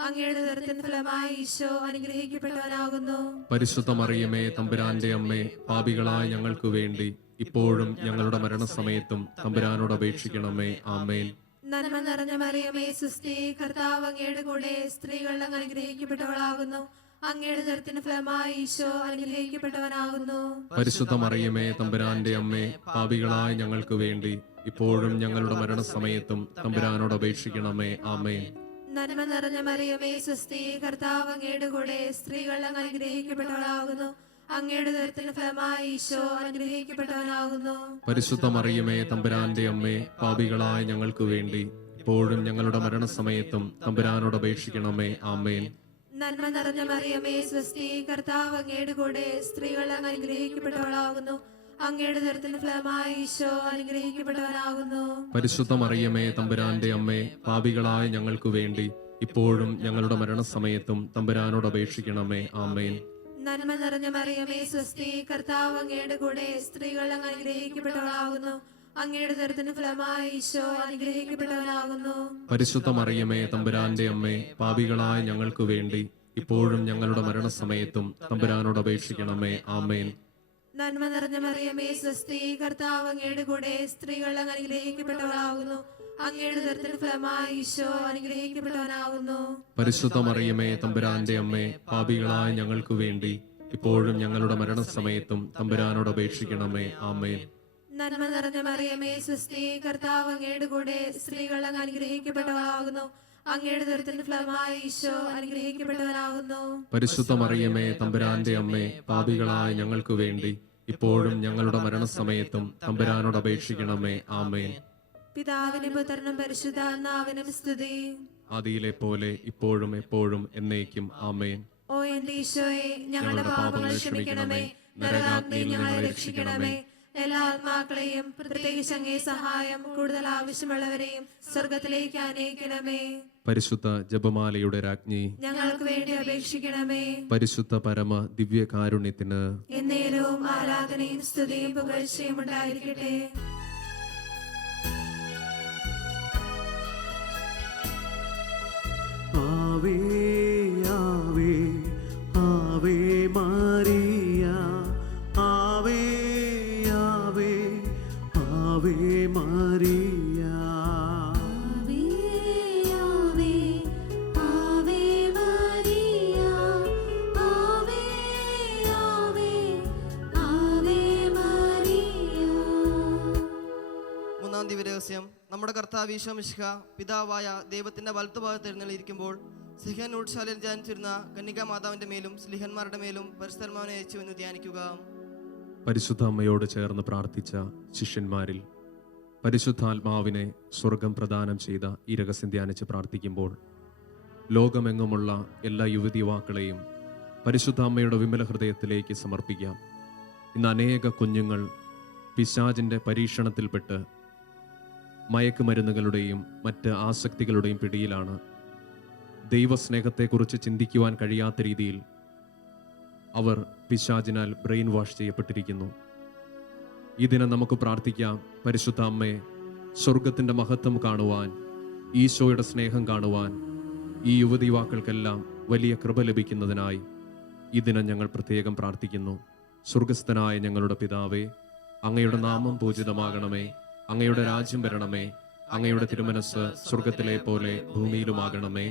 അങ്ങയുടെ ഉദരത്തിൻ ഫലമായി ഈശോ അനുഗ്രഹിക്കപ്പെട്ടവനാകുന്നു. പരിശുദ്ധ മറിയമേ തമ്പുരാന്റെ അമ്മേ, പാപികളായ ഞങ്ങൾക്ക് വേണ്ടി ഇപ്പോഴും ഞങ്ങളുടെ മരണസമയത്തും തമ്പുരാനോട് അപേക്ഷിക്കണമേ. ആമേൻ. നന്മ നിറഞ്ഞ മറിയമേ സ്വസ്തി, കർത്താവ് അങ്ങയുടെ കൂടെ സ്ത്രീകൾ അങ്ങ് അനുഗ്രഹിക്കപ്പെട്ടവളാകുന്നു. അങ്ങയുടെ ഉദരത്തിന് ഫലമായി ഈശോ അനുഗ്രഹിക്കപ്പെട്ടവനാകുന്നു. പരിശുദ്ധ മറിയമേ തമ്പുരാന്റെ അമ്മേ, പാപികളായ ഞങ്ങൾക്ക് വേണ്ടി ഇപ്പോഴും ഞങ്ങളുടെ മരണസമയത്തും തമ്പുരാനോട് അപേക്ഷിക്കണമേ. ആമേൻ. നന്മ നിറഞ്ഞ മറിയമേ സ്വസ്തി, കർത്താവ് അങ്ങയുടെ കൂടെ സ്ത്രീകൾ അങ്ങ് അനുഗ്രഹിക്കപ്പെട്ടവളാകുന്നു. അങ്ങയുടെ ഉദരത്തിന് ഫലമായി ഈശോ അനുഗ്രഹിക്കപ്പെട്ടവനാകുന്നു. പരിശുദ്ധ മറിയമേ തമ്പുരാന്റെ അമ്മേ, പാപികളായ ഞങ്ങൾക്ക് വേണ്ടി ഇപ്പോഴും ഞങ്ങളുടെ മരണസമയത്തും തമ്പുരാനോട് അപേക്ഷിക്കണമേ. ആമേൻ. നന്മ നിറഞ്ഞ മറിയമേ സ്വസ്തി, കർത്താവ് അങ്ങയുടെ കൂടെ, സ്ത്രീകൾ അങ്ങ് അനുഗ്രഹിക്കപ്പെട്ടവളാകുന്നു. അങ്ങയുടെ ദുരത്തിന് ഫലമായി ഈശോ അനുഗ്രഹിക്കപ്പെട്ടവനാകുന്നു. പരിശുദ്ധ മറിയമേ തമ്പുരാന്റെ അമ്മേ, പാപികളായ ഞങ്ങൾക്ക് വേണ്ടി ഇപ്പോഴും ഞങ്ങളുടെ മരണസമയത്തും തമ്പുരാനോട് അപേക്ഷിക്കണമേ. ആമേൻ. നന്മ നിറഞ്ഞ മറിയമേ സ്വസ്തി, കർത്താവ് അങ്ങയുടെ കൂടെ, സ്ത്രീകൾ അങ്ങ് അനുഗ്രഹിക്കപ്പെട്ടവളാകുന്നു. അങ്ങയുടെ ദുരത്തിന് ഫലമായി ഈശോ അനുഗ്രഹിക്കപ്പെട്ടവനാകുന്നു. പരിശുദ്ധ മറിയമേ തമ്പുരാന്റെ അമ്മേ, പാപികളായ ഞങ്ങൾക്ക് വേണ്ടി ഇപ്പോഴും ഞങ്ങളുടെ മരണസമയത്തും തമ്പുരാനോട് അപേക്ഷിക്കണമേ. ആമേൻ. നന്മ നിറഞ്ഞ മറിയമേ സ്വസ്തി, കർത്താവ് അങ്ങയുടെ കൂടെ, സ്ത്രീകൾ അങ്ങ് അനുഗ്രഹിക്കപ്പെട്ടവളാകുന്നു. അങ്ങയുടെ ദുരത്തിന് ഫലമായി ഈശോ അനുഗ്രഹിക്കപ്പെട്ടവനാകുന്നു. പരിശുദ്ധ മറിയമേ തമ്പുരാന്റെ അമ്മേ, പാപികളായ ഞങ്ങൾക്ക് വേണ്ടി ഇപ്പോഴും ഞങ്ങളുടെ മരണസമയത്തും തമ്പുരാനോട് അപേക്ഷിക്കണമേ. ആമേൻ. നന്മ നിറഞ്ഞ മറിയമേ സ്വസ്തി, കർത്താവ് അങ്ങയുടെ കൂടെ, സ്ത്രീകൾ അങ്ങ് അനുഗ്രഹിക്കപ്പെട്ടവളാകുന്നു. അങ്ങയുടെ ദുരത്തിന് ഫലമായി ഈശോ അനുഗ്രഹിക്കപ്പെട്ടവനാകുന്നു. പരിശുദ്ധ മറിയമേ തമ്പുരാന്റെ അമ്മേ, പാപികളായ ഞങ്ങൾക്ക് വേണ്ടി ഇപ്പോഴും ഞങ്ങളുടെ മരണസമയത്തും തമ്പുരാനോട് അപേക്ഷിക്കണമേ. ആമേൻ. പിതാവിനും പുത്രനും പരിശുദ്ധാത്മാവിനും സ്തുതി. ആദിയിലെ പോലെ ഇപ്പോഴും എപ്പോഴും എന്നേക്കും. ആമേൻ. ഓ എന്റെ ഈശോയെ, ഞങ്ങളുടെ പാപങ്ങൾ ക്ഷമിക്കണമേ. നരകാഗ്നിയിൽ ഞങ്ങളെ രക്ഷിക്കണമേ. എല്ലാ ആത്മാക്കളെയും, പ്രത്യേകിച്ച് അങ്ങേ സഹായം കൂടുതൽ ആവശ്യമുള്ളവരെയും സ്വർഗത്തിലേക്ക് ആനയിക്കണമേ. പരിശുദ്ധ ജപമാലയുടെ രാജ്ഞി, ഞങ്ങൾക്ക് വേണ്ടി അപേക്ഷിക്കണമേ. പരിശുദ്ധ പരമ ദിവ്യകാരുണ്യത്തിന് എന്നേരവും ആരാധനയും സ്തുതിയും പുകഴ്ചയും ഉണ്ടായിരിക്കട്ടെ. ആവേ ആവേ ആവേ മരിയ, ആവേ ആവേ ആവേ മരിയ. ആവേ ആവേ ആവേ മരിയ, ആവേ ആവേ ആവേ മരിയ. മൂന്നാം ദിവ്യരഹസ്യം. നമ്മുടെ കർത്താവ് ഈശോ മിശിഹ പിതാവായ ദൈവത്തിന്റെ വലത്തുഭാഗത്ത് എഴുന്നള്ളിയിരിക്കുമ്പോൾ സിഹൻ ഊട്ട്ശാലയിൽ ധ്യാനിച്ചിരുന്ന കന്യകാ മാതാവിന്റെ മേലും സ്ലിഹന്മാരുടെ മേലും പരിശുദ്ധാത്മാവിനെ അയച്ചു എന്ന് ധ്യാനിക്കുക. പരിശുദ്ധ അമ്മയോട് ചേർന്ന് പ്രാർത്ഥിച്ച ശിഷ്യന്മാരിൽ പരിശുദ്ധാത്മാവിനെ സ്വർഗം പ്രദാനം ചെയ്ത ഈ രഹസ്യം ധ്യാനിച്ച് പ്രാർത്ഥിക്കുമ്പോൾ ലോകമെങ്ങുമുള്ള എല്ലാ യുവതി യുവാക്കളെയും പരിശുദ്ധ അമ്മയുടെ വിമല ഹൃദയത്തിലേക്ക് സമർപ്പിക്കാം. ഇന്ന് അനേക കുഞ്ഞുങ്ങൾ പിശാചിൻ്റെ പരീക്ഷണത്തിൽപ്പെട്ട് മയക്കുമരുന്നുകളുടെയും മറ്റ് ആസക്തികളുടെയും പിടിയിലാണ്. ദൈവസ്നേഹത്തെക്കുറിച്ച് ചിന്തിക്കുവാൻ കഴിയാത്ത രീതിയിൽ അവർ പിശാചിനാൽ ബ്രെയിൻ വാഷ് ചെയ്യപ്പെട്ടിരിക്കുന്നു. ഈ ദിനം നമുക്ക് പ്രാർത്ഥിക്കാം, പരിശുദ്ധ അമ്മേ, സ്വർഗത്തിൻ്റെ മഹത്വം കാണുവാൻ, ഈശോയുടെ സ്നേഹം കാണുവാൻ ഈ യുവതി യുവാക്കൾക്കെല്ലാം വലിയ കൃപ ലഭിക്കുന്നതിനായി ഈ ദിനം ഞങ്ങൾ പ്രത്യേകം പ്രാർത്ഥിക്കുന്നു. സ്വർഗസ്ഥനായ ഞങ്ങളുടെ പിതാവേ, അങ്ങയുടെ നാമം പൂജിതമാകണമേ. അങ്ങയുടെ രാജ്യം വരണമേ. അങ്ങയുടെ തിരുമനസ് സ്വർഗത്തിലെ പോലെ ഭൂമിയിലുമാകണമേ.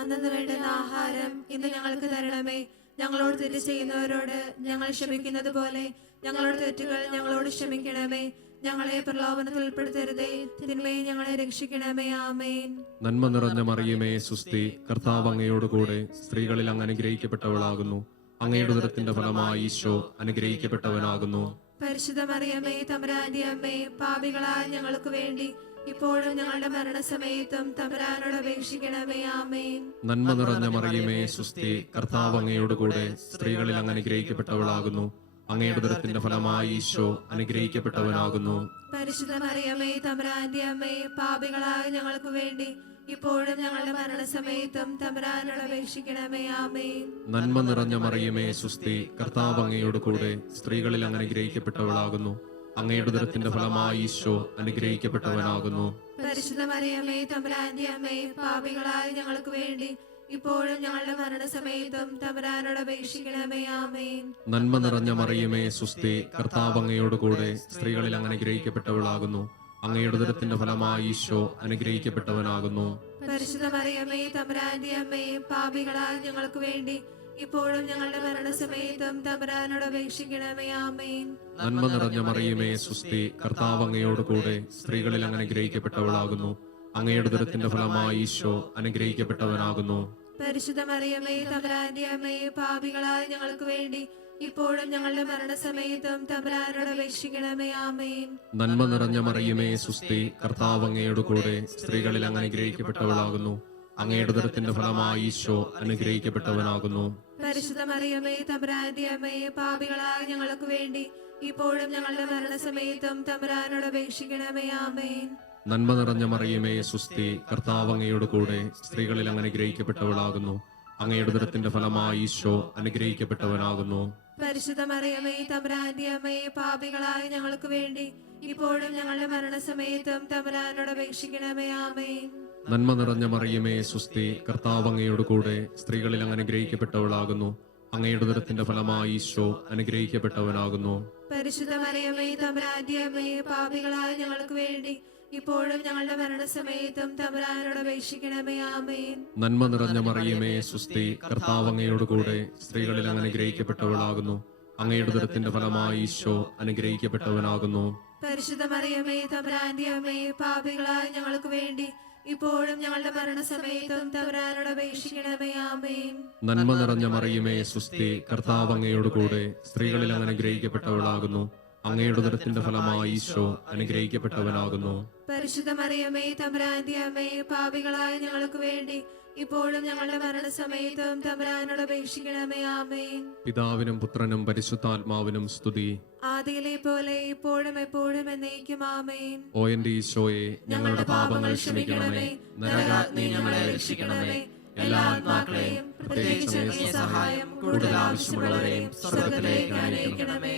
അന്നു വേണ്ടുന്ന ആഹാരം ഇന്ന് ഞങ്ങൾക്ക് തരണമേ. ഞങ്ങളോട് തെറ്റ് ചെയ്യുന്നവരോട് ഞങ്ങൾ ക്ഷമിക്കുന്നത് പോലെ ഞങ്ങളുടെ തെറ്റുകൾ ഞങ്ങളോട് ക്ഷമിക്കണമേ. ഞങ്ങളെ പ്രലോഭനത്തിൽ ഉൾപ്പെടുത്തരുതേ, തിന്മയെ ഞങ്ങളെ രക്ഷിക്കണമേ. ആമേൻ. നന്മ നിറഞ്ഞ മറിയമേ സുസ്തി, കർത്താവ് അങ്ങയോട് കൂടെ, സ്ത്രീകളിൽ അങ്ങ് അനുഗ്രഹിക്കപ്പെട്ടവളാകുന്നു. അങ്ങയുടെ ഉദരത്തിന്റെ ഫലമായി ഈശോ അനുഗ്രഹിക്കപ്പെട്ടവനാകുന്നു. പരിശുദ്ധ മറിയമേ തമ്പുരാന്റെ അമ്മേ, പാപികളായ ഞങ്ങൾക്ക് വേണ്ടി ഇപ്പോഴും ഞങ്ങളുടെ മരണസമയത്തും തമ്പുരാനോട് അപേക്ഷിക്കണമേ. ആമേൻ. നന്മ നിറഞ്ഞ മറിയമേ സുസ്തി, കർത്താവ് അങ്ങയോട് കൂടെ, സ്ത്രീകളിൽ അങ്ങ് അനുഗ്രഹിക്കപ്പെട്ടവളാകുന്നു. അങ്ങയുടെ ഉദരത്തിന്റെ ഫലമായി ഈശോ അനുഗ്രഹിക്കപ്പെട്ടവനാകുന്നു. പരിശുദ്ധ മറിയമേ തമ്പുരാന്റെ അമ്മേ, പാപികളായ ഞങ്ങൾക്ക് വേണ്ടി ഇപ്പോഴും ഞങ്ങളുടെ മരണസമയത്തും തമ്പുരാനോട് അപേക്ഷിക്കണമേ. ആമേൻ. നന്മ നിറഞ്ഞ മറിയമേ സുസ്തി, കർത്താവ് അങ്ങയോട് കൂടെ, സ്ത്രീകളിൽ അങ്ങ് അനുഗ്രഹിക്കപ്പെട്ടവളാകുന്നു. അങ്ങയുടെ ഉദരത്തിന്റെ ഫലമായി ഈശോ അനുഗ്രഹിക്കപ്പെട്ടവനാകുന്നു. പരിശുദ്ധ മറിയമേ തമ്പുരാന്റെ അമ്മേ, പാപികളായ ഞങ്ങൾക്ക് വേണ്ടി ഇപ്പോഴും ഞങ്ങളുടെ മരണസമയത്തും തമ്പുരാനോട് അപേക്ഷിക്കണമേ. ആമേൻ. നന്മ നിറഞ്ഞ മറിയമേ സുസ്തി, കർത്താവ് അങ്ങയോട് കൂടെ, സ്ത്രീകളിൽ അങ്ങ് അനുഗ്രഹിക്കപ്പെട്ടവളാകുന്നു. അങ്ങയുടെ ഉദരത്തിന്റെ ഫലമായി ഈശോ അനുഗ്രഹിക്കപ്പെട്ടവനാകുന്നു. പരിശുദ്ധ മറിയമേ തമ്പുരാന്റെ അമ്മേ, പാപികളായ ഞങ്ങൾക്ക് വേണ്ടി ഇപ്പോഴും ഞങ്ങളുടെ മരണസമയത്തും തമ്പുരാനോട് അപേക്ഷിക്കണമേ. ആമേൻ. നന്മ നിറഞ്ഞ മറിയമേ സുസ്തി, കർത്താവ് അങ്ങയോട് കൂടെ, സ്ത്രീകളിൽ അങ്ങ് അനുഗ്രഹിക്കപ്പെട്ടവളാകുന്നു. അങ്ങയുടെ ഉദരത്തിന്റെ ഫലമായി ഈശോ അനുഗ്രഹിക്കപ്പെട്ടവനാകുന്നു. പരിശുദ്ധ മറിയമേ തമ്പുരാന്റെ അമ്മേ, പാപികളായ ഞങ്ങൾക്ക് വേണ്ടി ഇപ്പോഴും ഞങ്ങളുടെ മരണസമയത്തും തമ്പുരാനോട് അപേക്ഷിക്കണമേ. ആമേൻ. നന്മ നിറഞ്ഞ മറിയമേ സുസ്തി, കർത്താവ് അങ്ങയോട് കൂടെ, സ്ത്രീകളിൽ അങ്ങ് അനുഗ്രഹിക്കപ്പെട്ടവളാകുന്നു. അങ്ങയുടെ ഉദരത്തിന്റെ ഫലമായി ഈശോ അനുഗ്രഹിക്കപ്പെട്ടവനാകുന്നു. പരിശുദ്ധ മറിയമേ തമ്പുരാന്റെ അമ്മേ, പാപികളായ ഞങ്ങൾക്ക് വേണ്ടി ഇപ്പോഴും ഞങ്ങളുടെ മരണസമയത്തും തമ്പുരാനോട് അപേക്ഷിക്കണമേ. ആമേൻ. നന്മ നിറഞ്ഞ മറിയമേ സുസ്തി, കർത്താവ് അങ്ങയോട് കൂടെ സ്ത്രീകളിൽ അങ്ങ് അനുഗ്രഹിക്കപ്പെട്ടവളാകുന്നു. അങ്ങയുടെ ഉദരത്തിന്റെ ഫലമായി ഈശോ അനുഗ്രഹിക്കപ്പെട്ടവനാകുന്നു. പരിശുദ്ധ മറിയമേ തമ്പുരാന്റെ അമ്മേ, പാപികളായ ഞങ്ങൾക്ക് വേണ്ടി ഇപ്പോഴും ഞങ്ങളുടെ മരണസമയത്തും തമ്പുരാനോട് അപേക്ഷിക്കണമേ. ആമേൻ. നന്മ നിറഞ്ഞ മറിയമേ സുസ്തി, കർത്താവ് അങ്ങയോട് കൂടെ സ്ത്രീകളിൽ അങ്ങ് അനുഗ്രഹിക്കപ്പെട്ടവളാകുന്നു. അങ്ങയുടെ ഉദരത്തിന്റെ ഫലമായി ഈശോ അനുഗ്രഹിക്കപ്പെട്ടവനാകുന്നു. പരിശുദ്ധ മറിയമേ തമ്പുരാന്റെ അമ്മേ, പാപികളായ ഞങ്ങൾക്ക് വേണ്ടി ഇപ്പോഴും ഞങ്ങളുടെ മരണസമയത്തും തമ്പുരാനോട് അപേക്ഷിക്കണമേ. ആമേൻ. നന്മ നിറഞ്ഞ മറിയമേ സുസ്തി, കർത്താവ് അങ്ങയോട് കൂടെ സ്ത്രീകളിൽ അങ്ങ് അനുഗ്രഹിക്കപ്പെട്ടവളാകുന്നു. അങ്ങയുടെ ഉദരത്തിന്റെ ഫലമായി ഈശോ അനുഗ്രഹിക്കപ്പെട്ടവനാകുന്നു. പരിശുദ്ധ മറിയമേ തമ്പുരാന്റെ അമ്മേ, പാപികളായ ഞങ്ങൾക്ക് വേണ്ടി ഇപ്പോഴും ഞങ്ങളുടെ മരണസമയത്തും തമ്പുരാനോട് അപേക്ഷിക്കണമേ. ആമേൻ. നന്മ നിറഞ്ഞ മറിയമേ സുസ്തി, കർത്താവ് അങ്ങയോട് കൂടെ സ്ത്രീകളിൽ അങ്ങ് അനുഗ്രഹിക്കപ്പെട്ടവളാകുന്നു. അങ്ങയുടെ ഉദരത്തിന്റെ ഫലമായി ഈശോ അനുഗ്രഹിക്കപ്പെട്ടവനാകുന്നു. പരിശുദ്ധ മറിയമേ തമ്പുരാന്റെ അമ്മേ, പാപികളായ ഞങ്ങൾക്ക് വേണ്ടി ഇപ്പോഴും ഞങ്ങളുടെ മരണസമയത്തും തമ്പുരാനോട് അപേക്ഷിക്കണമേ. ആമേൻ. പിതാവിനും പുത്രനും പരിശുദ്ധാത്മാവിനും സ്തുതി. ആദിയിലെ പോലെ ഇപ്പോഴും എപ്പോഴും എന്നേക്കും. ആമേൻ. ഓ എന്റെ ഈശോയെ, ഞങ്ങളുടെ പാപങ്ങൾ ക്ഷമിക്കണമേ. നരകാഗ്നി ഞങ്ങളെ രക്ഷിക്കണമേ. എല്ലാ ആത്മാക്കളെയും പ്രത്യേകിച്ച് അങ്ങേ സഹായം കൂടുതൽ ആവശ്യമുള്ളവരെയും സ്വർഗ്ഗത്തിലേക്ക് അയക്കണമേ.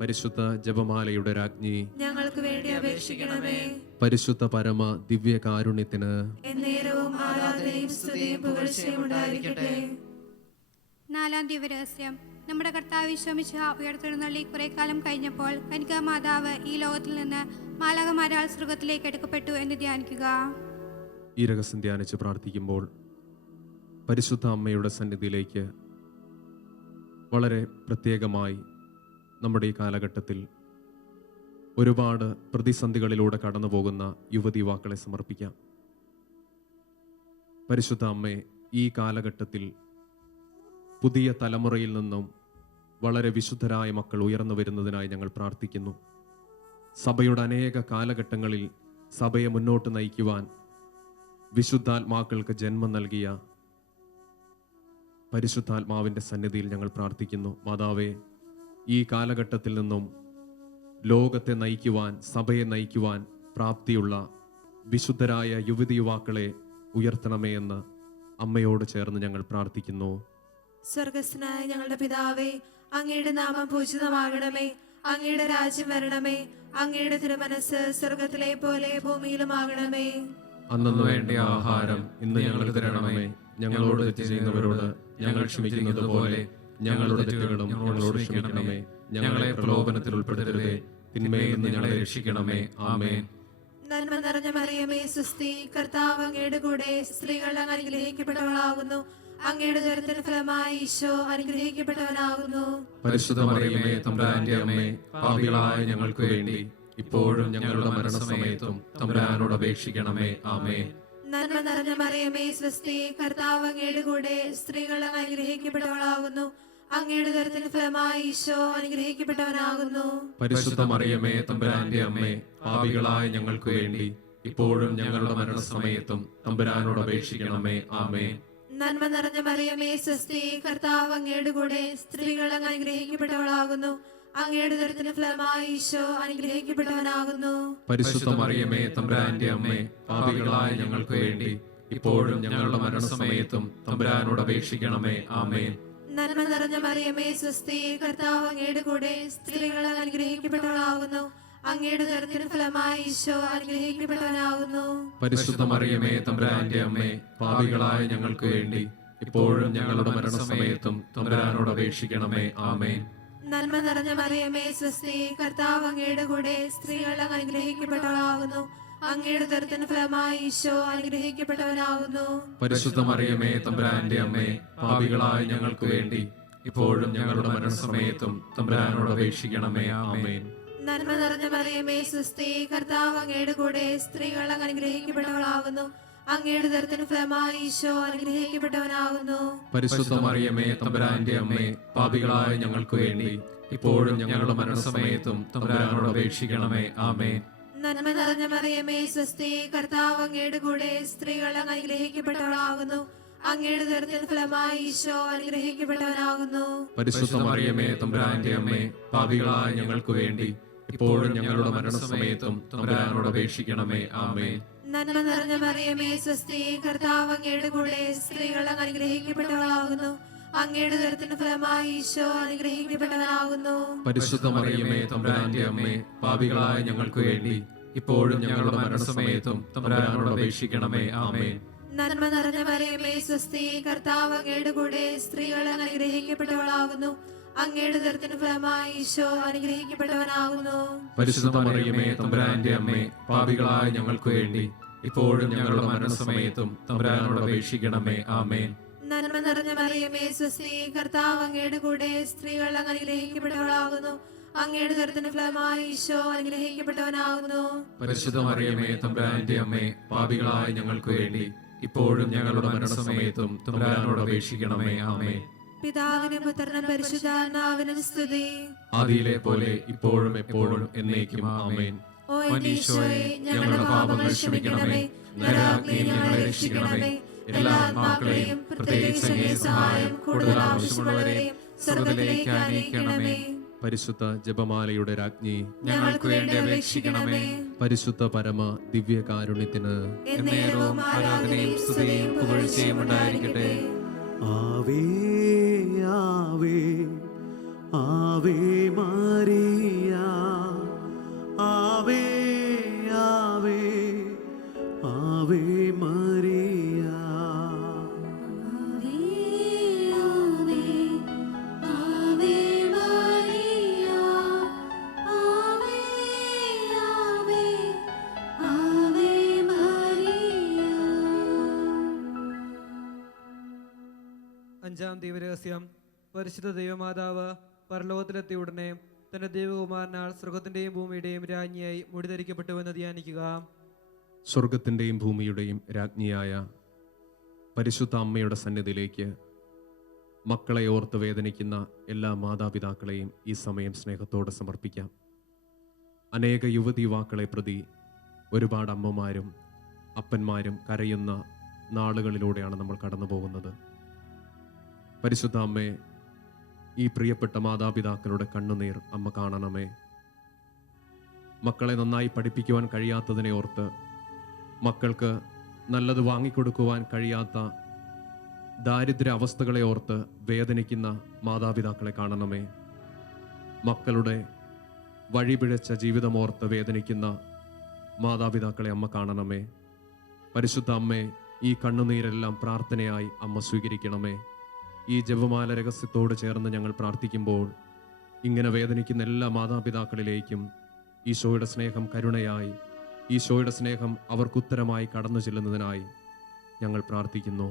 പരിശുദ്ധ ജപമാലയുടെ രാജ്ഞി, ഞങ്ങൾക്ക് വേണ്ടി അപേക്ഷിക്കണമേ. പരിശുദ്ധ പരമ ദിവ്യ കാരുണ്യത്തിന് എന്നേരവും ആരാധനയും സ്തുതിയും പുകഴ്ചയും ഉണ്ടായിരിക്കട്ടെ. നാലാം ദിവരഹസ്യം. നമ്മുടെ കർത്താവ് ഈശോ മിശിഹാ ഉയർത്തെഴുന്നള്ളി കുറെ കാലം കഴിഞ്ഞപ്പോൾ കന്യകാ മാതാവ് ഈ ലോകത്തിൽ നിന്ന് മാലാഖമാരാൽ സ്വർഗ്ഗത്തിലേക്ക് എടുക്കപ്പെട്ടു എന്ന് ധ്യാനിക്കുക. ഈ രഹസ്യം ധ്യാനിച്ച് പ്രാർത്ഥിക്കുമ്പോൾ പരിശുദ്ധ അമ്മയുടെ സന്നിധിയിലേക്ക് വളരെ പ്രത്യേകമായി നമ്മുടെ ഈ കാലഘട്ടത്തിൽ ഒരുപാട് പ്രതിസന്ധികളിലൂടെ കടന്നു പോകുന്ന യുവതി യുവാക്കളെ സമർപ്പിക്കാം. പരിശുദ്ധ അമ്മേ, ഈ കാലഘട്ടത്തിൽ പുതിയ തലമുറയിൽ നിന്നും വളരെ വിശുദ്ധരായ മക്കൾ ഉയർന്നു വരുന്നതിനായി ഞങ്ങൾ പ്രാർത്ഥിക്കുന്നു. സഭയുടെ അനേക കാലഘട്ടങ്ങളിൽ സഭയെ മുന്നോട്ട് നയിക്കുവാൻ വിശുദ്ധാത്മാക്കൾക്ക് ജന്മം നൽകിയ പരിശുദ്ധാത്മാവിൻ്റെ സന്നിധിയിൽ ഞങ്ങൾ പ്രാർത്ഥിക്കുന്നു. മാതാവേ, ഈ കാലഘട്ടത്തിൽ നിന്നും ലോകത്തെ നയിക്കുവാൻ, സഭയെ നയിക്കുവാൻ പ്രാപ്തിയുള്ള വിശുദ്ധരായ യുവതി യുവാക്കളെ ഉയർത്തണമേ എന്ന് അമ്മയോട് ചേർന്ന് ഞങ്ങൾ പ്രാർത്ഥിക്കുന്നു. സ്വർഗസ്ഥനായ ഞങ്ങളുടെ പിതാവേ, അങ്ങയുടെ നാമം പൂജിതമാകണമേ. അങ്ങയുടെ രാജ്യം വരണമേ. അങ്ങയുടെ തിരുമനസ് സ്വർഗത്തിലെ പോലെ ഭൂമിയിലുമാകണമേ. അന്നു വേണ്ട ആഹാരം ഇന്ന് ഞങ്ങൾക്ക് തരണമേ. ഞങ്ങളോട് തെറ്റ് ചെയ്യുന്നവരോട് ഞങ്ങൾ ക്ഷമിക്കുന്നത് പോലെ ഞങ്ങളുടെ തെറ്റുകളും ഞങ്ങളോട് ക്ഷമിക്കണമേ. ഞങ്ങളെ പ്രലോഭനത്തിൽ ഉൾപ്പെടുത്തരുതേ, തിന്മയിൽ നിന്ന് ഞങ്ങളെ രക്ഷിക്കണമേ. ആമേൻ. നന്മ നിറഞ്ഞ മറിയമേ സുസ്തി, കർത്താവ് അങ്ങയുടെ കൂടെ സ്ത്രീകൾ അങ്ങ് അനുഗ്രഹിക്കപ്പെട്ടവളാകുന്നു. അങ്ങയുടെ ഉദരത്തിൻ ഫലമായി ഈശോ അനുഗ്രഹിക്കപ്പെട്ടവനാകുന്നു. പരിശുദ്ധ മറിയമേ തമ്പുരാന്റെ അമ്മേ, പാപികളായ ഞങ്ങൾക്ക് വേണ്ടി ഇപ്പോഴും ഞങ്ങളുടെ മരണസമയത്തും തമ്പുരാനോട് അപേക്ഷിക്കണമേ. ആമേൻ. നന്മ നിറഞ്ഞ മറിയമേ സ്വസ്തി, കർത്താവ് അങ്ങയുടെ കൂടെ സ്ത്രീകൾ അങ്ങ് അനുഗ്രഹിക്കപ്പെട്ടവളാകുന്നു. അങ്ങയുടെ ഉദരത്തിൻ ഫലമായി ഈശോ അനുഗ്രഹിക്കപ്പെട്ടവനാകുന്നു. പരിശുദ്ധ മറിയമേ തമ്പുരാന്റെ അമ്മേ, പാപികളായ ഞങ്ങൾക്ക് വേണ്ടി ഇപ്പോഴും ഞങ്ങളുടെ മരണസമയത്തും തമ്പുരാനോട് അപേക്ഷിക്കണമേ. ആമേൻ. നന്മ നിറഞ്ഞ മറിയമേ സ്വസ്തി, കർത്താവ് അങ്ങയുടെ കൂടെ സ്ത്രീകൾ അങ്ങ് അനുഗ്രഹിക്കപ്പെട്ടവളാകുന്നു. അങ്ങയുടെ ഉദരത്തിന് ഫലമായി ഈശോ അനുഗ്രഹിക്കപ്പെട്ടവനാകുന്നു. പരിശുദ്ധ മറിയമേ തമ്പുരാന്റെ അമ്മേ, പാപികളായ ഞങ്ങൾക്ക് വേണ്ടി ഇപ്പോഴും ഞങ്ങളുടെ മരണസമയത്തും തമ്പുരാനോട് അപേക്ഷിക്കണമേ. ആമേൻ. നന്മ നിറഞ്ഞ മറിയമേ സ്വസ്തി, കർത്താവ് അങ്ങയുടെ കൂടെ സ്ത്രീകൾ അങ്ങ് അനുഗ്രഹിക്കപ്പെട്ടവളാകുന്നു. അങ്ങയുടെ ഉദരത്തിന് ഫലമായി ഈശോ അനുഗ്രഹിക്കപ്പെട്ടവനാകുന്നു. പരിശുദ്ധ മറിയമേ തമ്പുരാന്റെ അമ്മേ, പാപികളായ ഞങ്ങൾക്ക് വേണ്ടി ഇപ്പോഴും ഞങ്ങളുടെ മരണസമയത്തും തമ്പുരാനോട് അപേക്ഷിക്കണമേ. ആമേൻ. നന്മ നിറഞ്ഞ മറിയമേ സ്വസ്തി, കർത്താവ് അങ്ങയുടെ കൂടെ സ്ത്രീകൾ അങ്ങ് അനുഗ്രഹിക്കപ്പെട്ടവളാകുന്നു. അങ്ങയുടെ ഉദരത്തിന് ഫലമായി ഈശോ അനുഗ്രഹിക്കപ്പെട്ടവനാകുന്നു. പരിശുദ്ധ മറിയമേ തമ്പുരാന്റെ അമ്മേ, പാപികളായ ഞങ്ങൾക്ക് വേണ്ടി ഇപ്പോഴും ഞങ്ങളുടെ മരണസമയത്തും തമ്പുരാനോട് അപേക്ഷിക്കണമേ. ആമേൻ. നന്മ നിറഞ്ഞ മറിയമേ സ്വസ്തി, കർത്താവ് അങ്ങയുടെ കൂടെ സ്ത്രീകൾ അങ്ങ് അനുഗ്രഹിക്കപ്പെട്ടവളാകുന്നു. അങ്ങയുടെ ഉദരത്തിന് ഫലമായി ഈശോ അനുഗ്രഹിക്കപ്പെട്ടവനാകുന്നു. പരിശുദ്ധ മറിയമേ തമ്പുരാന്റെ അമ്മേ, പാപികളായ ഞങ്ങൾക്ക് വേണ്ടി ഇപ്പോഴും ഞങ്ങളുടെ മരണസമയത്തും തമ്പുരാനോട് അപേക്ഷിക്കണമേ. ആമേൻ. നന്മ നിറഞ്ഞ മറിയമേ സ്വസ്തി, കർത്താവ് അങ്ങയുടെ കൂടെ, സ്ത്രീകൾ അങ്ങ് അനുഗ്രഹിക്കപ്പെട്ടവളാകുന്നു. അങ്ങയുടെ ഉദരത്തിൻ ഫലമായി ഈശോ അനുഗ്രഹിക്കപ്പെട്ടവനാകുന്നു. പരിശുദ്ധ മറിയമേ തമ്പുരാന്റെ അമ്മേ, പാപികളായ ഞങ്ങൾക്ക് വേണ്ടി ഇപ്പോഴും ഞങ്ങളുടെ മരണസമയത്തും തമ്പുരാനോട് അപേക്ഷിക്കണമേ. ആമേൻ. നന്മ നിറഞ്ഞ മറിയമേ സ്വസ്തി, കർത്താവ് അങ്ങയുടെ കൂടെ, സ്ത്രീകൾ അങ്ങ് അനുഗ്രഹിക്കപ്പെട്ടവളാകുന്നു. അങ്ങയുടെ ഉദരത്തിൻ ഫലമായി ഈശോ അനുഗ്രഹിക്കപ്പെട്ടവനാകുന്നു. പരിശുദ്ധ മറിയമേ തമ്പുരാന്റെ അമ്മേ, പാപികളായ ഞങ്ങൾക്ക് വേണ്ടി ഇപ്പോഴും ഞങ്ങളുടെ മരണസമയത്തും തമ്പുരാനോട് അപേക്ഷിക്കണമേ. ആമേൻ. നന്മ നിറഞ്ഞ മറിയമേ സ്വസ്തി, കർത്താവ് അങ്ങയുടെ കൂടെ, സ്ത്രീകൾ അങ്ങ് അനുഗ്രഹിക്കപ്പെട്ടവളാകുന്നു. അങ്ങയുടെ ഉദരത്തിൻ ഫലമായി ഈശോ അനുഗ്രഹിക്കപ്പെട്ടവനാകുന്നു. പരിശുദ്ധ മറിയമേ തമ്പുരാന്റെ അമ്മേ, പാപികളായ ഞങ്ങൾക്ക് വേണ്ടി ഇപ്പോഴും ഞങ്ങളുടെ മരണസമയത്തും തമ്പുരാനോട് അപേക്ഷിക്കണമേ. ആമേൻ. നന്മ നിറഞ്ഞ മറിയമേ സ്വസ്തി, കർത്താവ് അങ്ങയുടെ കൂടെ, സ്ത്രീകൾ അങ്ങ് അനുഗ്രഹിക്കപ്പെട്ടവളാകുന്നു. അങ്ങയുടെ ഉദരത്തിൻ ഫലമായി ഈശോ അനുഗ്രഹിക്കപ്പെട്ടവനാകുന്നു. പരിശുദ്ധ മറിയമേ തമ്പുരാന്റെ അമ്മേ, പാപികളായ ഞങ്ങൾക്ക് വേണ്ടി ഇപ്പോഴും ഞങ്ങളുടെ മരണസമയത്തും തമ്പുരാനോട് അപേക്ഷിക്കണമേ. ആമേൻ. പിതാവിനും പുത്രനും പരിശുദ്ധാത്മാവിനും സ്തുതി. ആദിയിലെ പോലെ ഇപ്പോഴും എപ്പോഴും എന്നേക്കും. ആമേൻ. ഓ എന്റെ ഈശോയെ, ഞങ്ങളുടെ പാപങ്ങൾ ക്ഷമിക്കണമേ, നരകാഗ്നിയിൽ ഞങ്ങളെ രക്ഷിക്കണമേ. എല്ലാ ആത്മാക്കളെയും പ്രത്യേകിച്ച് അങ്ങേ സഹായം കൂടുതൽ ആവശ്യമുള്ളവരെയും സ്വർഗ്ഗത്തിലേക്ക് ആനയിക്കണമേ. പരിശുദ്ധ ജപമാലയുടെ രാജ്ഞി, ഞങ്ങൾക്ക് വേണ്ടി അപേക്ഷിക്കണമേ. പരിശുദ്ധ പരമ ദിവ്യകാരുണ്യത്തിന് എന്നേരവും ആരാധനയും സ്തുതിയും പുകഴ്ചയും ഉണ്ടായിരിക്കട്ടെ. ആവേ ആവേ ആവേ മരിയ, ആവേ ആവേ ആവേ മരിയ. അഞ്ചാം ദൈവരഹസ്യം. പരിശുദ്ധ ദൈവമാതാവ് പരലോകത്തിലെത്തിയ ഉടനെ തന്റെ ദൈവകുമാരനാൽ സ്വർഗത്തിന്റെയും ഭൂമിയുടെയും രാജ്ഞിയായി മുടിധരിക്കപ്പെട്ടുവെന്ന് ധ്യാനിക്കുക. സ്വർഗത്തിൻ്റെയും ഭൂമിയുടെയും രാജ്ഞിയായ പരിശുദ്ധ അമ്മയുടെ സന്നിധിയിലേക്ക് മക്കളെ ഓർത്ത് വേദനിക്കുന്ന എല്ലാ മാതാപിതാക്കളെയും ഈ സമയം സ്നേഹത്തോടെ സമർപ്പിക്കാം. അനേക യുവതീവാക്കളെ പ്രതി ഒരുപാട് അമ്മമാരും അപ്പന്മാരും കരയുന്ന നാളുകളിലൂടെയാണ് നമ്മൾ കടന്നു പോകുന്നത്. പരിശുദ്ധ അമ്മേ, ഈ പ്രിയപ്പെട്ട മാതാപിതാക്കളുടെ കണ്ണുനീർ അമ്മ കാണണമേ. മക്കളെ നന്നായി പഠിപ്പിക്കുവാൻ കഴിയാത്തതിനെ ഓർത്ത്, മക്കൾക്ക് നല്ലത് വാങ്ങിക്കൊടുക്കുവാൻ കഴിയാത്ത ദാരിദ്ര്യ അവസ്ഥകളെ ഓർത്ത് വേദനിക്കുന്ന മാതാപിതാക്കളെ കാണണമേ. മക്കളുടെ വഴിപിഴച്ച ജീവിതമോർത്ത് വേദനിക്കുന്ന മാതാപിതാക്കളെ അമ്മ കാണണമേ. പരിശുദ്ധ അമ്മേ, ഈ കണ്ണുനീരെല്ലാം പ്രാർത്ഥനയായി അമ്മ സ്വീകരിക്കണമേ. ഈ ജപമാല രഹസ്യത്തോട് ചേർന്ന് ഞങ്ങൾ പ്രാർത്ഥിക്കുമ്പോൾ ഇങ്ങനെ വേദനിക്കുന്ന എല്ലാ മാതാപിതാക്കളിലേക്കും ഈശോയുടെ സ്നേഹം കരുണയായി, ഈശോയുടെ സ്നേഹം അവർക്കുത്തരമായി കടന്നു ചെല്ലുന്നതിനായി ഞങ്ങൾ പ്രാർത്ഥിക്കുന്നു.